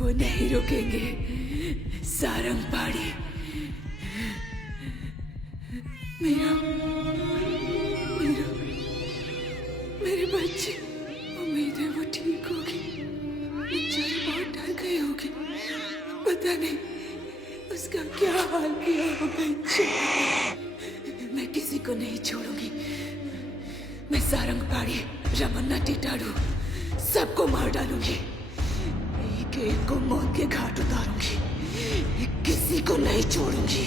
वो नहीं रुकेंगे, सारंग पाड़ी। मेरा मेरा मेरे बच्चे, उम्मीद है वो ठीक होगी। बेचारी बहुत डर गई होगी, पता नहीं उसका क्या हाल किया होगा। मैं किसी को नहीं छोड़ूंगी। मैं सारंग पाड़ी, रमन्ना टिटाड़ू सबको मार डालूंगी। एक एक को मौत के घाट उतारूंगी, किसी को नहीं छोड़ूंगी।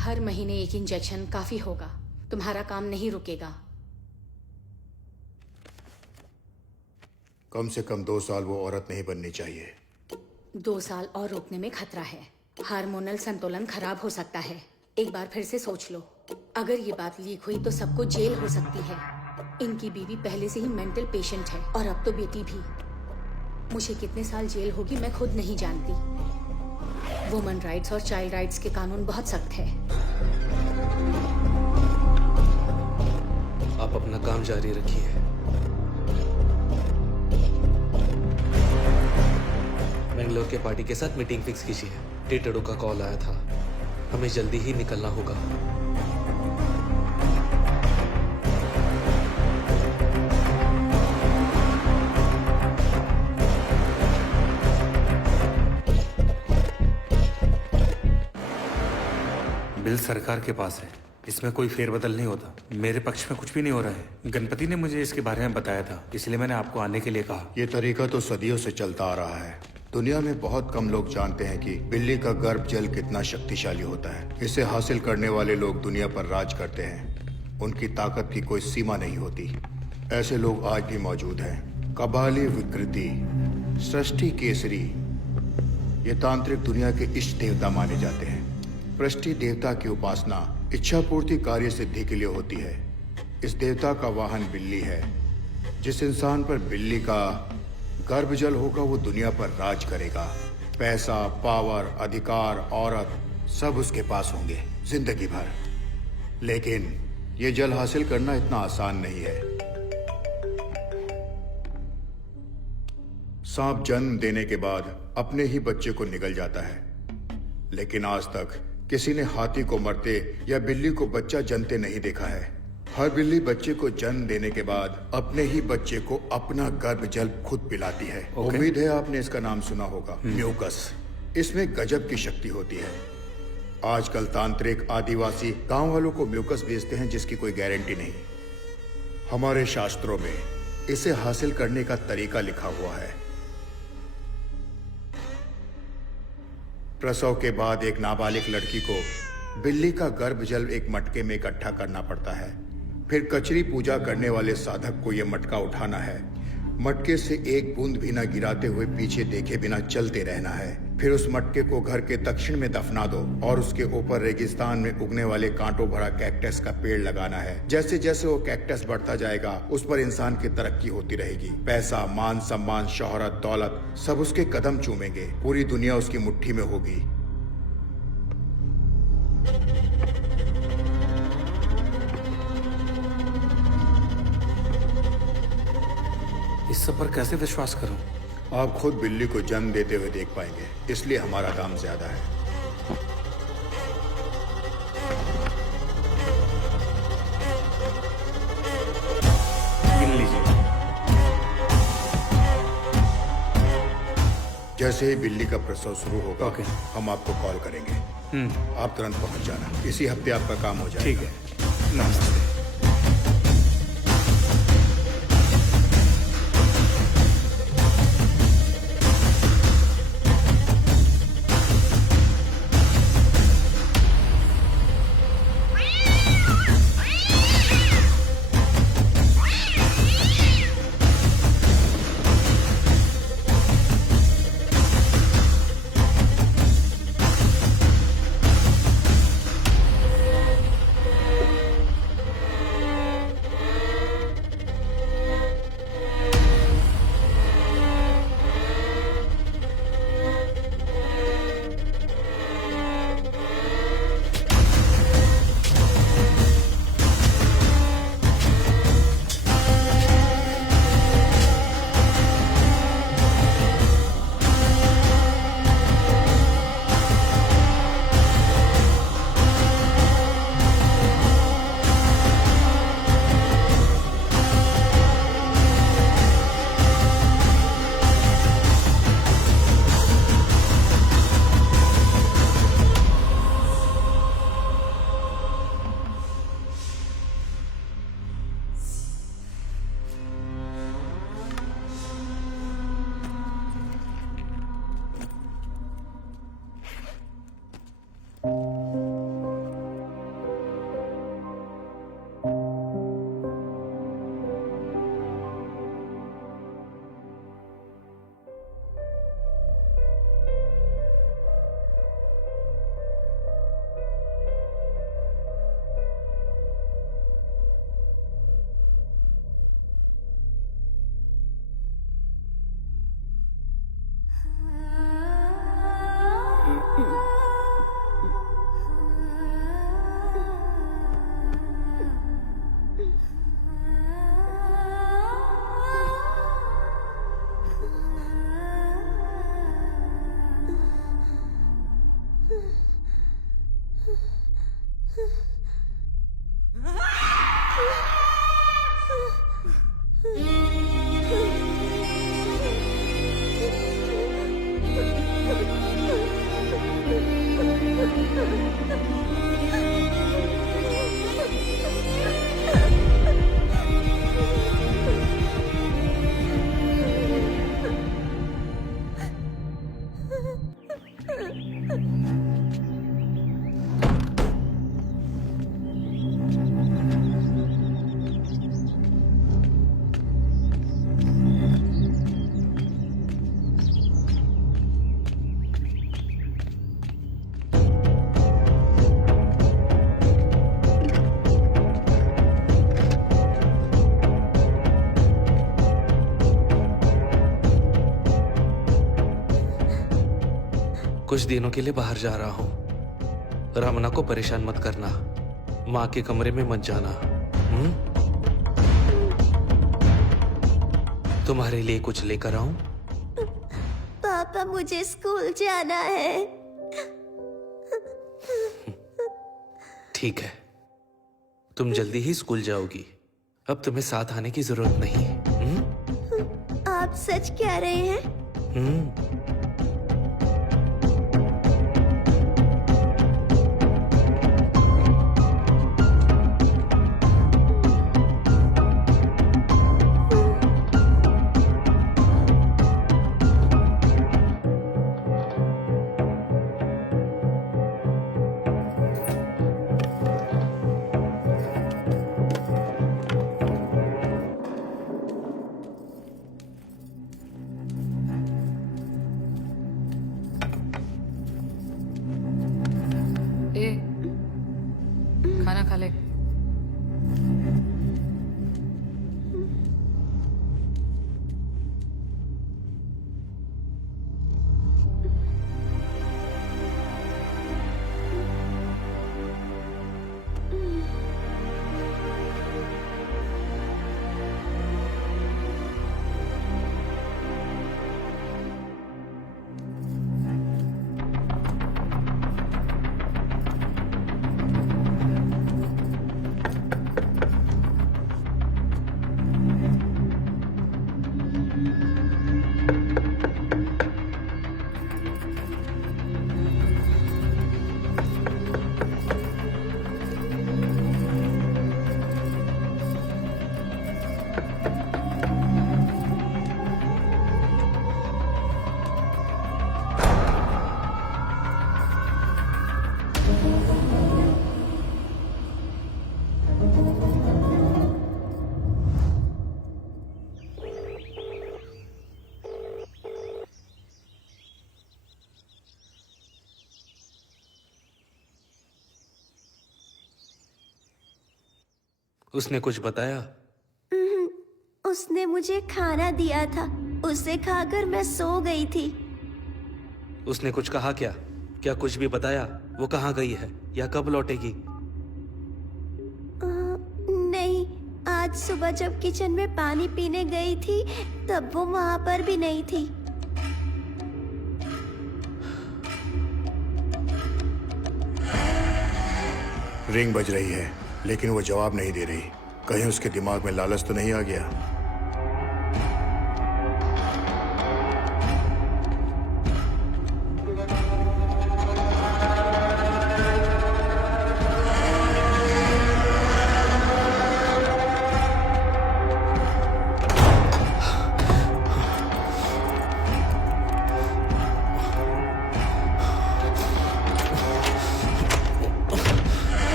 हर महीने एक इंजेक्शन काफी होगा। तुम्हारा काम नहीं रुकेगा। कम से कम 2 साल वो औरत नहीं बननी चाहिए। 2 साल और रोकने में खतरा है। हार्मोनल संतुलन खराब हो सकता है। एक बार फिर से सोच लो। अगर ये बात लीक हुई तो सबको जेल हो सकती है। इनकी बीवी पहले से ही मेंटल पेशेंट है और अब तो बेटी भी। मुझे कितने साल जेल होगी मैं खुद नहीं जानती। वुमन राइट्स और चाइल्ड राइट्स के कानून बहुत सख्त है। आप अपना काम जारी रखिए। बेंगलोर के पार्टी के साथ मीटिंग फिक्स कीजिए। टिटड़ू का कॉल आया था, हमें जल्दी ही निकलना होगा। बिल सरकार के पास है, इसमें कोई फेरबदल नहीं होता। मेरे पक्ष में कुछ भी नहीं हो रहा है। गणपति ने मुझे इसके बारे में बताया था, इसलिए मैंने आपको आने के लिए कहा। ये तरीका तो सदियों से चलता आ रहा है। दुनिया में बहुत कम लोग जानते हैं कि बिल्ली का गर्भ जल कितना शक्तिशाली होता है। इसे हासिल करने वाले लोग दुनिया पर राज करते हैं। उनकी ताकत की कोई सीमा नहीं होती। ऐसे लोग आज भी मौजूद हैं। कबाली विकृति, सृष्टि केसरी, ये तांत्रिक दुनिया के इष्ट देवता माने जाते हैं। पृष्टि देवता की उपासना इच्छा पूर्ति कार्य सिद्धि के लिए होती है। इस देवता का वाहन बिल्ली है। जिस इंसान पर बिल्ली का गर्भजल होगा वो दुनिया पर राज करेगा। पैसा, पावर, अधिकार, औरत सब उसके पास होंगे जिंदगी भर। लेकिन ये जल हासिल करना इतना आसान नहीं है। सांप जन्म देने के बाद अपने ही बच्चे को निगल जाता है, लेकिन आज तक किसी ने हाथी को मरते या बिल्ली को बच्चा जनते नहीं देखा है। हर बिल्ली बच्चे को जन्म देने के बाद अपने ही बच्चे को अपना गर्भ जल खुद पिलाती है। उम्मीद है आपने इसका नाम सुना होगा, म्यूकस। इसमें गजब की शक्ति होती है। आजकल तांत्रिक आदिवासी गांव वालों को म्यूकस बेचते हैं जिसकी कोई गारंटी नहीं। हमारे शास्त्रों में इसे हासिल करने का तरीका लिखा हुआ है। प्रसव के बाद एक नाबालिग लड़की को बिल्ली का गर्भ जल एक मटके में इकट्ठा करना पड़ता है। फिर कचरी पूजा करने वाले साधक को यह मटका उठाना है। मटके से एक बूंद भी न गिराते हुए पीछे देखे बिना चलते रहना है। फिर उस मटके को घर के दक्षिण में दफना दो और उसके ऊपर रेगिस्तान में उगने वाले कांटों भरा कैक्टस का पेड़ लगाना है। जैसे जैसे वो कैक्टस बढ़ता जाएगा उस पर इंसान की तरक्की होती रहेगी। पैसा, मान सम्मान, शोहरत, दौलत सब उसके कदम चूमेंगे। पूरी दुनिया उसकी मुट्ठी में होगी। इस सब पर कैसे विश्वास करूं? आप खुद बिल्ली को जन्म देते हुए देख पाएंगे, इसलिए हमारा दाम ज्यादा है। गिन लीजिए। जैसे ही बिल्ली का प्रसव शुरू होगा ओके। हम आपको कॉल करेंगे। आप तुरंत पहुंच जाना। इसी हफ्ते आपका काम हो जाएगा। ठीक है। नमस्ते। कुछ दिनों के लिए बाहर जा रहा हूँ। रमना को परेशान मत करना, माँ के कमरे में मत जाना। तुम्हारे लिए कुछ लेकर आऊं? पापा मुझे स्कूल जाना है। ठीक है, तुम जल्दी ही स्कूल जाओगी। अब तुम्हें साथ आने की जरूरत नहीं। आप सच कह रहे हैं? ए, खाना खा ले। उसने कुछ बताया? उसने मुझे खाना दिया था, उसे खाकर मैं सो गई थी। उसने कुछ कहा क्या? क्या कुछ भी बताया? वो कहाँ गई है या कब लौटेगी? नहीं, आज सुबह जब किचन में पानी पीने गई थी तब वो वहाँ पर भी नहीं थी। रिंग बज रही है लेकिन वो जवाब नहीं दे रही। कहीं उसके दिमाग में लालच तो नहीं आ गया?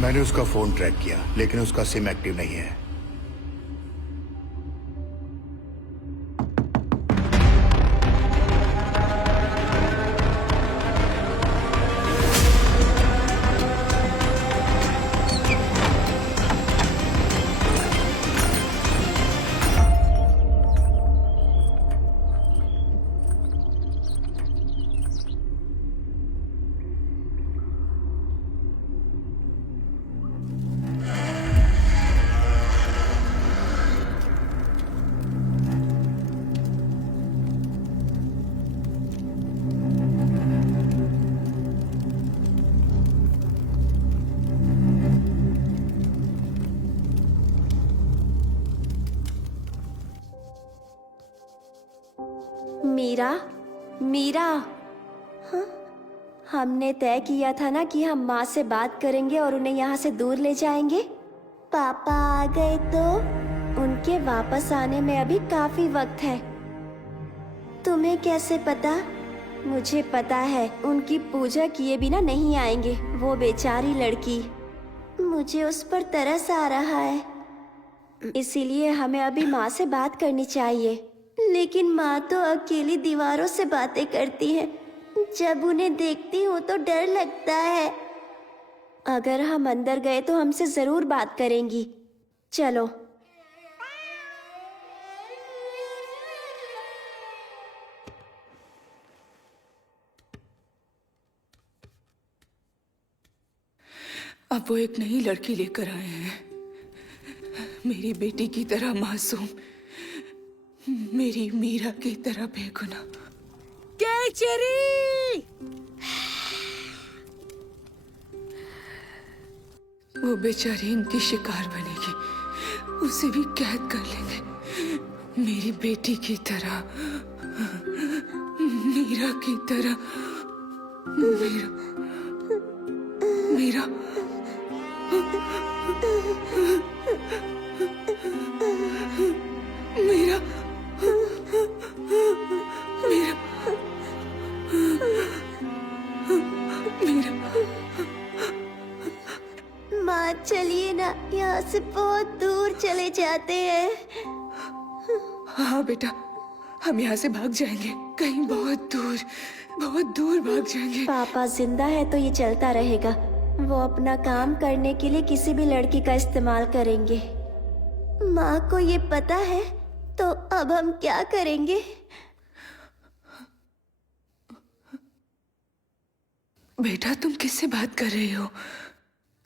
मैंने उसका फोन ट्रैक किया लेकिन उसका सिम एक्टिव नहीं है। मीरा, मीरा, हाँ? हमने तय किया था ना कि हम माँ से बात करेंगे और उन्हें यहाँ से दूर ले जाएंगे। पापा आ गए तो उनके वापस आने में अभी काफी वक्त है। तुम्हें कैसे पता? मुझे पता है उनकी पूजा किए बिना नहीं आएंगे। वो बेचारी लड़की, मुझे उस पर तरस आ रहा है। इसीलिए हमें अभी माँ से बात करनी चाहिए। लेकिन माँ तो अकेली दीवारों से बातें करती है। जब उन्हें देखती हूँ तो डर लगता है। अगर हम अंदर गए तो हमसे जरूर बात करेंगी। चलो। अब वो एक नई लड़की लेकर आए हैं, मेरी बेटी की तरह मासूम, मेरी मीरा की तरह बेगुनाह। केचरी! वो बेचारी इनकी शिकार बनेगी, उसे भी कैद कर लेंगे मेरी बेटी की तरह, मीरा की तरह। मीरा, मीरा, मीरा, मीरा, मीरा। माँ चलिए ना, यहाँ से बहुत दूर चले जाते हैं। हाँ बेटा, हम यहाँ से भाग जाएंगे, कहीं बहुत दूर भाग जाएंगे। पापा जिंदा है तो ये चलता रहेगा। वो अपना काम करने के लिए किसी भी लड़की का इस्तेमाल करेंगे। माँ को ये पता है तो अब हम क्या करेंगे? बेटा तुम किससे बात कर रही हो?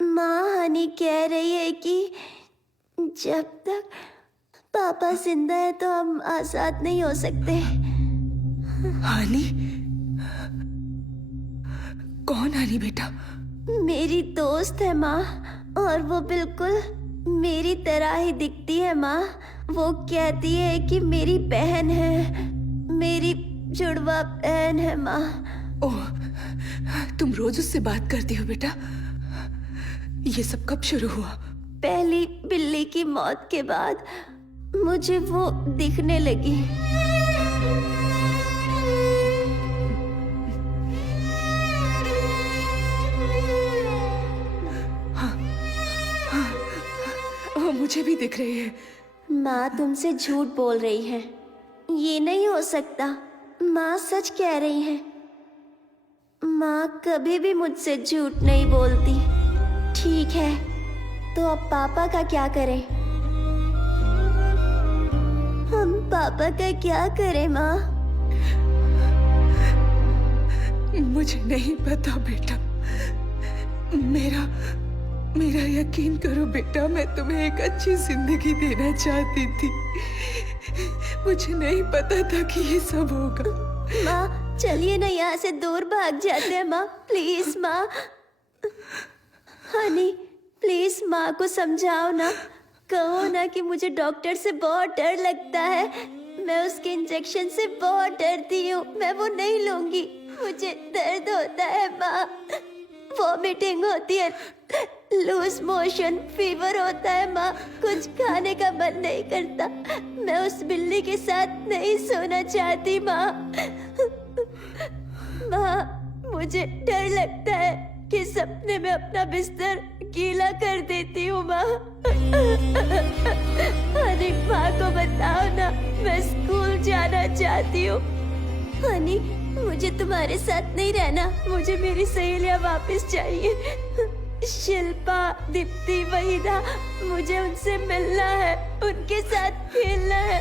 माँ हनी कह रही है कि जब तक पापा जिंदा है तो हम आजाद नहीं हो सकते। हानी? कौन हानी बेटा? मेरी दोस्त है माँ, और वो बिल्कुल मेरी तरह ही दिखती है माँ। वो कहती है कि मेरी बहन है, मेरी जुड़वा बहन है माँ। ओह, तुम रोज उससे बात करती हो बेटा? ये सब कब शुरू हुआ? पहली बिल्ली की मौत के बाद मुझे वो दिखने लगी। वो मुझे भी दिख रही है। माँ तुमसे झूठ बोल रही है, ये नहीं हो सकता। माँ सच कह रही है। माँ कभी भी मुझसे झूठ नहीं बोलती। ठीक है, तो अब पापा का क्या करें? हम पापा का क्या करें माँ? मुझे नहीं पता बेटा। मेरा यकीन करो बेटा, मैं तुम्हें एक अच्छी जिंदगी देना चाहती थी। मुझे नहीं पता था कि ये सब होगा। माँ चलिए ना, यहाँ से दूर भाग जाते हैं माँ। प्लीज माँ। हनी प्लीज माँ को समझाओ ना। कहो ना कि मुझे डॉक्टर से बहुत डर लगता है। मैं उसके इंजेक्शन से बहुत डरती हूँ। मैं वो नहीं लूंगी। मुझे दर्द होता है माँ, वॉमिटिंग होती है, लूज मोशन, फीवर होता है माँ। कुछ खाने का मन नहीं करता। मैं उस बिल्ली के साथ नहीं सोना चाहती माँ। माँ मुझे डर लगता है कि सपने में अपना बिस्तर गीला कर देती हूँ माँ। हनी माँ को बताओ ना, मैं स्कूल जाना चाहती हूँ। हनी मुझे तुम्हारे साथ नहीं रहना। मुझे मेरी सहेलियाँ वापस चाहिए। शिल्पा, दीप्ति, वहीदा, मुझे उनसे मिलना है, उनके साथ खेलना है।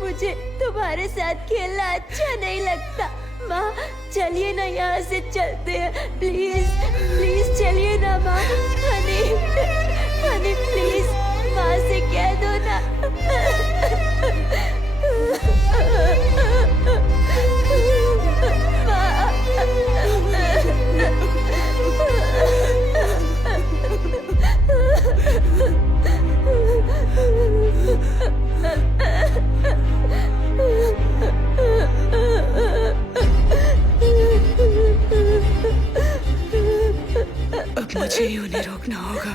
मुझे तुम्हारे साथ खेलना अच्छा नहीं लगता। माँ चलिए ना, यहाँ से चलते हैं। प्लीज प्लीज चलिए ना माँ। हनी हनी प्लीज माँ से कह दो ना। अब मुझे ही उन्हें रोकना होगा।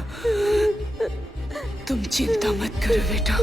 तुम चिंता मत करो बेटा।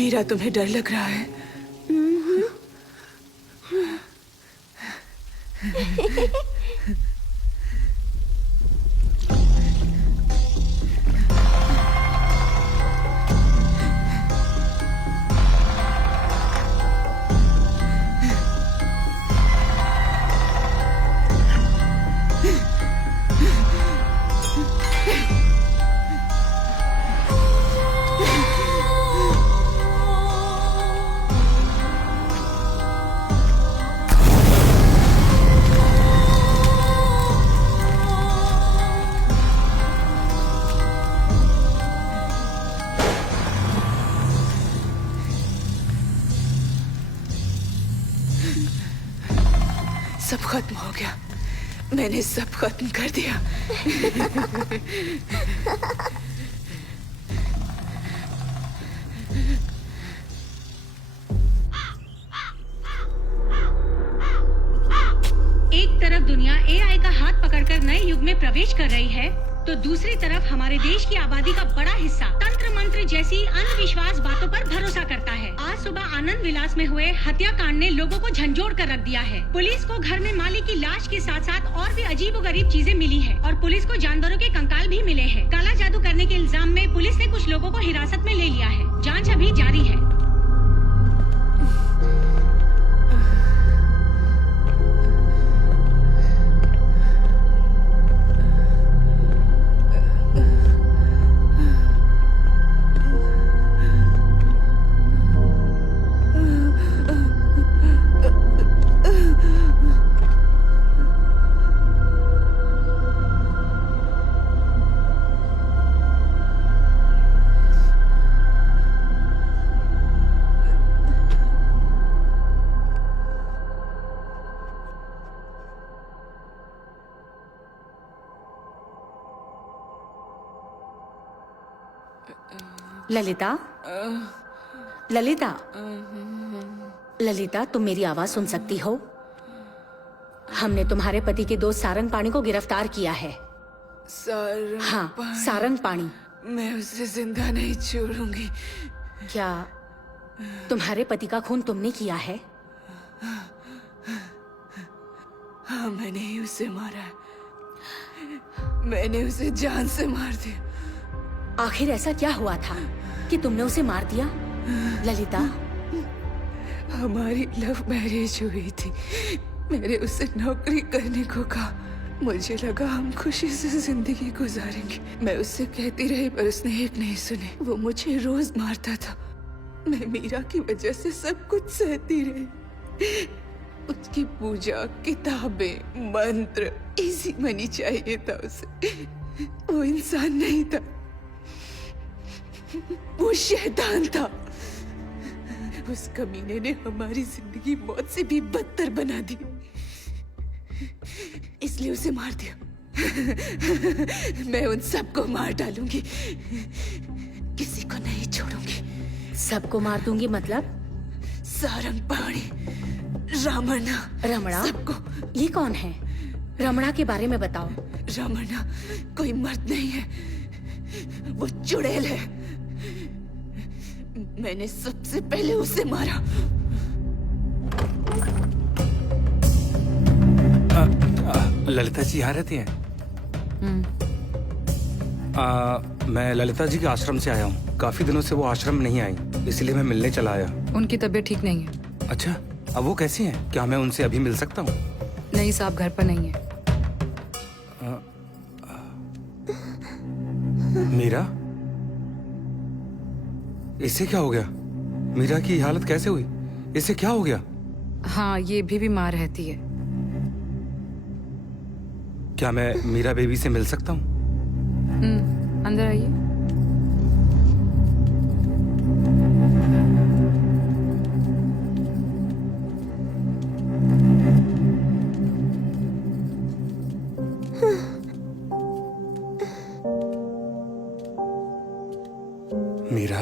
मीरा, तुम्हें डर लग रहा है? सब खत्म हो गया। मैंने सब खत्म कर दिया। अगर नए युग में प्रवेश कर रही है तो दूसरी तरफ हमारे देश की आबादी का बड़ा हिस्सा तंत्र मंत्र जैसी अंधविश्वास बातों पर भरोसा करता है। आज सुबह आनंद विलास में हुए हत्याकांड ने लोगों को झंझोड़ कर रख दिया है। पुलिस को घर में मालिक की लाश के साथ साथ और भी अजीबोगरीब चीजें मिली है और पुलिस को जानवरों के कंकाल भी मिले हैं। काला जादू करने के इल्जाम में पुलिस ने कुछ लोगों को हिरासत में ले लिया है। जाँच अभी जारी है। ललिता, ललिता, ललिता, तुम मेरी आवाज सुन सकती हो? हमने तुम्हारे पति के दोस्त सारंग पाणी को गिरफ्तार किया है। हाँ, सारंग पाणी। मैं उसे जिंदा नहीं छोड़ूंगी। क्या तुम्हारे पति का खून तुमने किया है? हाँ, मैंने ही उसे मारा है। मैंने उसे जान से मार दिया। आखिर ऐसा क्या हुआ था कि तुमने उसे मार दिया? ललिता, हमारी लव मैरिज हुई थी। मैंने उसे नौकरी करने को कहा। मुझे लगा हम खुशी से जिंदगी गुजारेंगे। मैं उससे कहती रही पर उसने एक नहीं सुने। वो मुझे रोज मारता था। मैं मीरा की वजह से सब कुछ सहती रही। उसकी पूजा, किताबें, मंत्र, इजी मनी चाहिए था उसे। वो इंसान नहीं था, वो शैतान था। उस कमीने ने हमारी जिंदगी मौत से भी बदतर बना दी, इसलिए उसे मार दिया। मैं उन सबको मार डालूंगी, किसी को नहीं छोड़ूंगी। सबको मार दूंगी मतलब? सारंग पाणी, रमणा। रमणा? सबको। ये कौन है? रमणा के बारे में बताओ। रमणा कोई मर्द नहीं है, वो चुड़ैल है। मैंने सबसे पहले उसे मारा। ललिता जी यहाँ रहती हैं? मैं ललिता जी के आश्रम से आया हूँ। काफी दिनों से वो आश्रम में नहीं आई, इसलिए मैं मिलने चला आया। उनकी तबीयत ठीक नहीं है। अच्छा, अब वो कैसी हैं? क्या मैं उनसे अभी मिल सकता हूँ? नहीं साहब, घर पर नहीं है। मीरा, इसे क्या हो गया? मीरा की हालत कैसे हुई? इसे क्या हो गया? हाँ, ये भी बीमार रहती है। क्या मैं मीरा बेबी से मिल सकता हूँ? अंदर आइए। मीरा,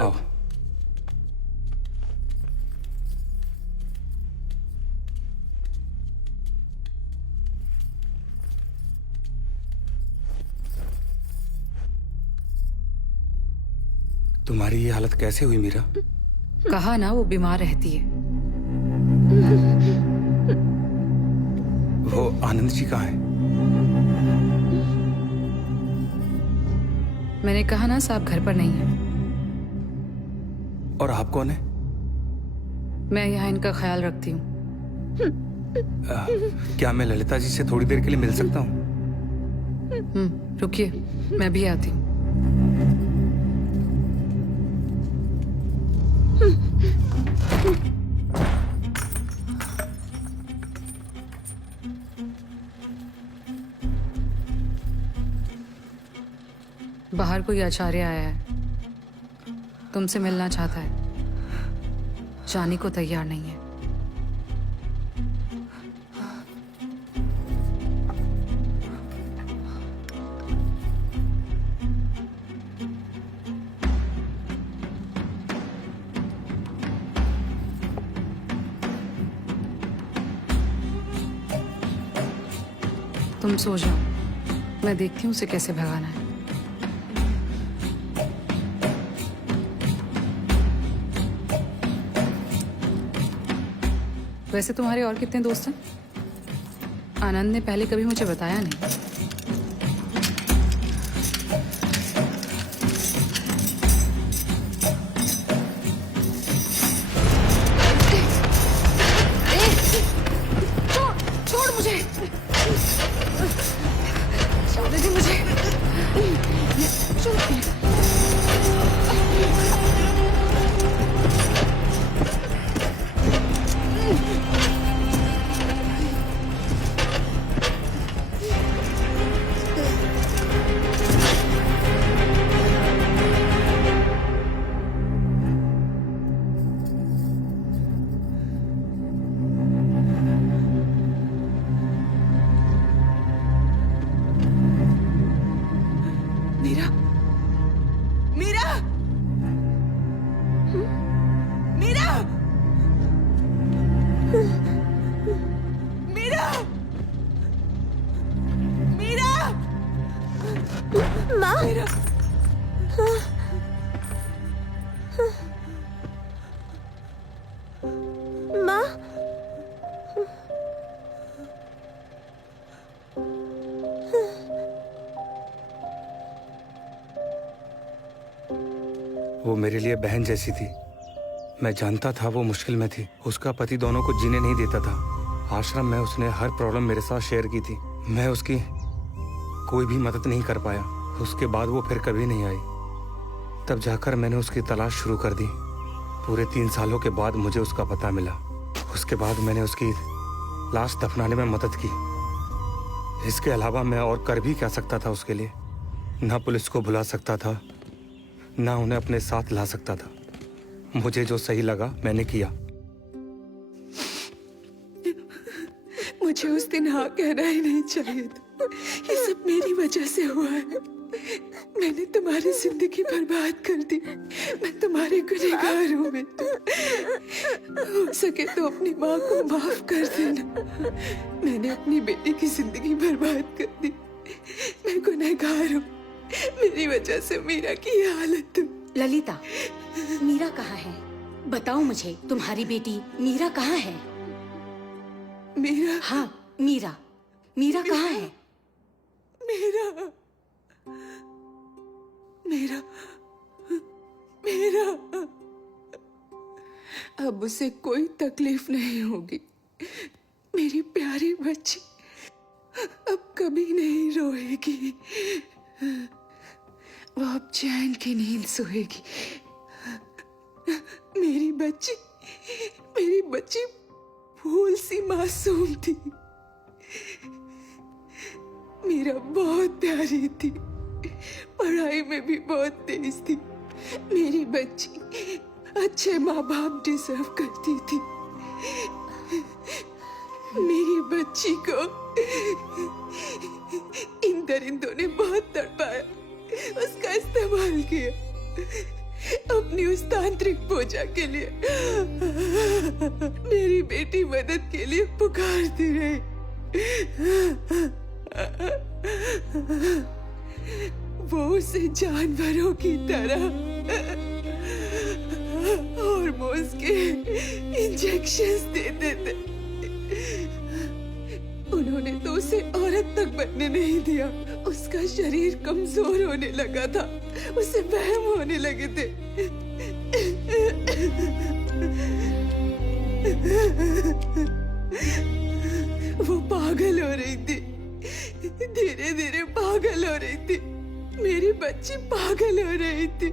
आओ। तुम्हारी ये हालत कैसे हुई मीरा? कहा ना, वो बीमार रहती है। वो आनंद जी कहाँ हैं? मैंने कहा ना साहब, घर पर नहीं है। और आप कौन है? मैं यहाँ इनका ख्याल रखती हूँ। क्या मैं ललिता जी से थोड़ी देर के लिए मिल सकता हूँ? रुकिए, मैं भी आती हूँ। बाहर कोई आचार्य आया है, तुमसे मिलना चाहता है। जाने को तैयार नहीं है। तुम सो जाओ, मैं देखती हूँ उसे कैसे भगाना है। वैसे तुम्हारे और कितने दोस्त हैं? आनंद ने पहले कभी मुझे बताया नहीं। छोड़ मुझे, छोड़ दे मुझे, छोड़। मीरा, मीरा, मीरा, मीरा, मीरा, माँ, मीरा। माँ, वो मेरे लिए बहन जैसी थी। मैं जानता था वो मुश्किल में थी। उसका पति दोनों को जीने नहीं देता था। आश्रम में उसने हर प्रॉब्लम मेरे साथ शेयर की थी। मैं उसकी कोई भी मदद नहीं कर पाया। उसके बाद वो फिर कभी नहीं आई। तब जाकर मैंने उसकी तलाश शुरू कर दी। पूरे 3 सालों के बाद मुझे उसका पता मिला। उसके बाद मैंने उसकी लाश दफनाने में मदद की। इसके अलावा मैं और कर भी क्या सकता था उसके लिए? ना पुलिस को बुला सकता था, ना उन्हें अपने साथ ला सकता था। मुझे जो सही लगा मैंने किया। मुझे उस दिन हाँ कहना ही नहीं चाहिए था। ये सब मेरी वजह से हुआ है। मैंने तुम्हारी जिंदगी बर्बाद कर दी। मैं तुम्हारे गुनहगार हूँ बेटा। हो सके तो अपनी माँ को माफ कर देना। मैंने अपनी बेटी की जिंदगी बर्बाद कर दी। मैं गुनहगार हूँ। मेरी वजह से मीरा की ये हालत हुई। ललिता, मीरा कहाँ है? बताओ मुझे, तुम्हारी बेटी मीरा कहाँ है? मीरा? हाँ, मीरा। मीरा कहाँ है? मीरा, मीरा, मीरा। अब उसे कोई तकलीफ नहीं होगी। मेरी प्यारी बच्ची अब कभी नहीं रोएगी। वो अब चैन की नींद सोएगी। मेरी बच्ची फूल सी मासूम थी। मीरा बहुत प्यारी थी। पढ़ाई में भी बहुत तेज थी। मेरी बच्ची अच्छे माँ बाप डिजर्व करती थी। मेरी बच्ची को इन दरिंदों ने बहुत तड़पाया, उसका इस्तेमाल किया अपनी उस तांत्रिक पूजा के लिए। मेरी बेटी मदद के लिए पुकारती रही। वो उसे जानवरों की तरह हार्मोन्स के इंजेक्शंस देते थे। उन्होंने तो उसे औरत तक बनने नहीं दिया। उसका शरीर कमजोर होने लगा था। उसे वहम होने लगे थे। वो पागल हो रही थी। धीरे धीरे पागल हो रही थी। मेरी बच्ची पागल हो रही थी।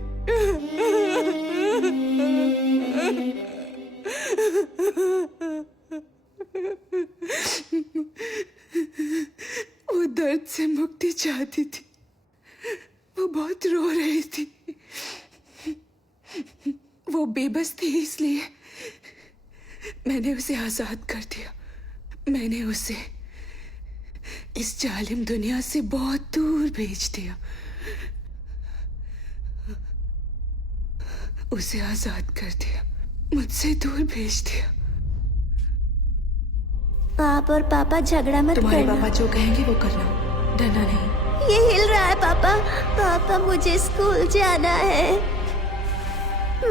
वो दर्द से मुक्ति चाहती थी। वो बहुत रो रही थी। वो बेबस थी, इसलिए मैंने उसे आजाद कर दिया। मैंने उसे इस जालिम दुनिया से बहुत दूर भेज दिया। उसे आजाद कर दिया, मुझसे दूर भेज दिया। आप और पापा झगड़ा मत तुम्हारे करना। पापा जो कहेंगे वो करना, डरना नहीं। ये हिल रहा है पापा। पापा मुझे स्कूल जाना है।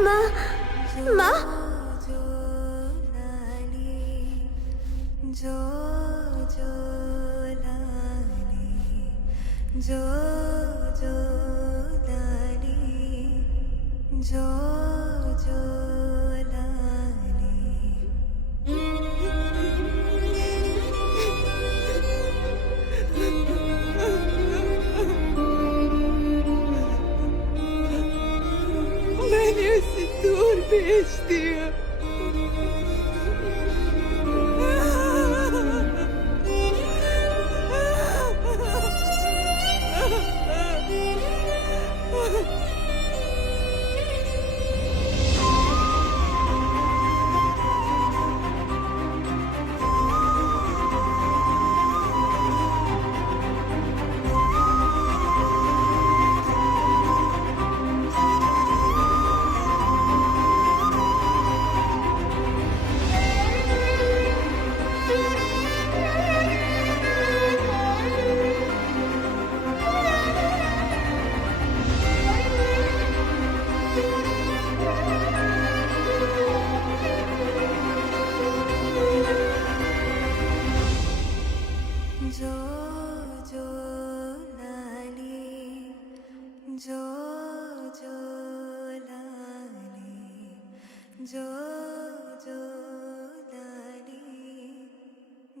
माँ माँ मैंने उसे दूर भेज दिया।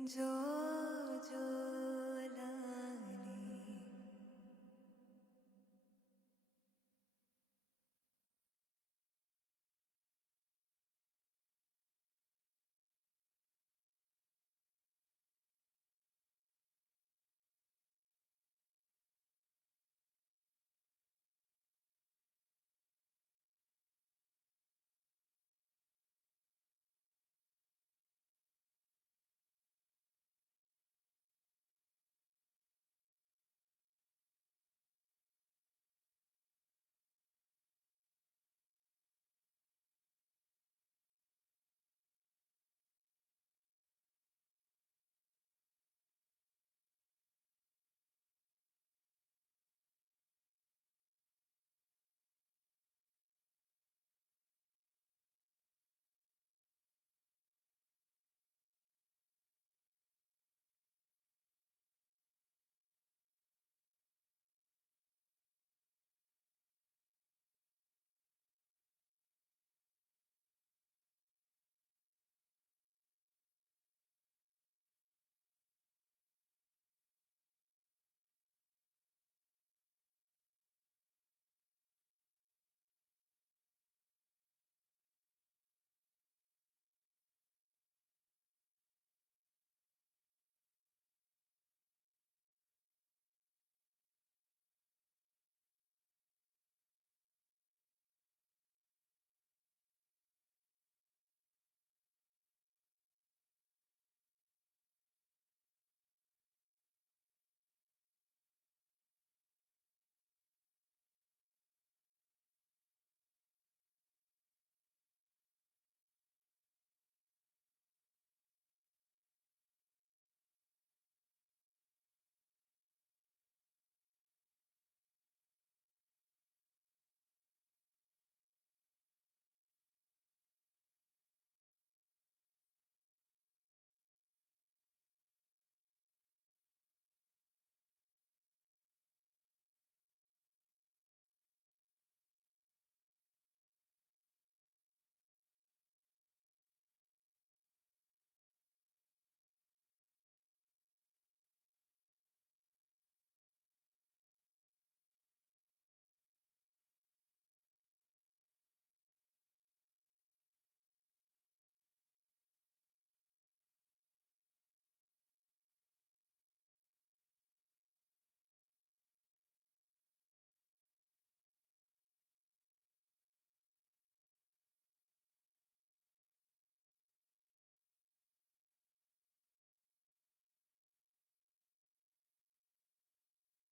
जो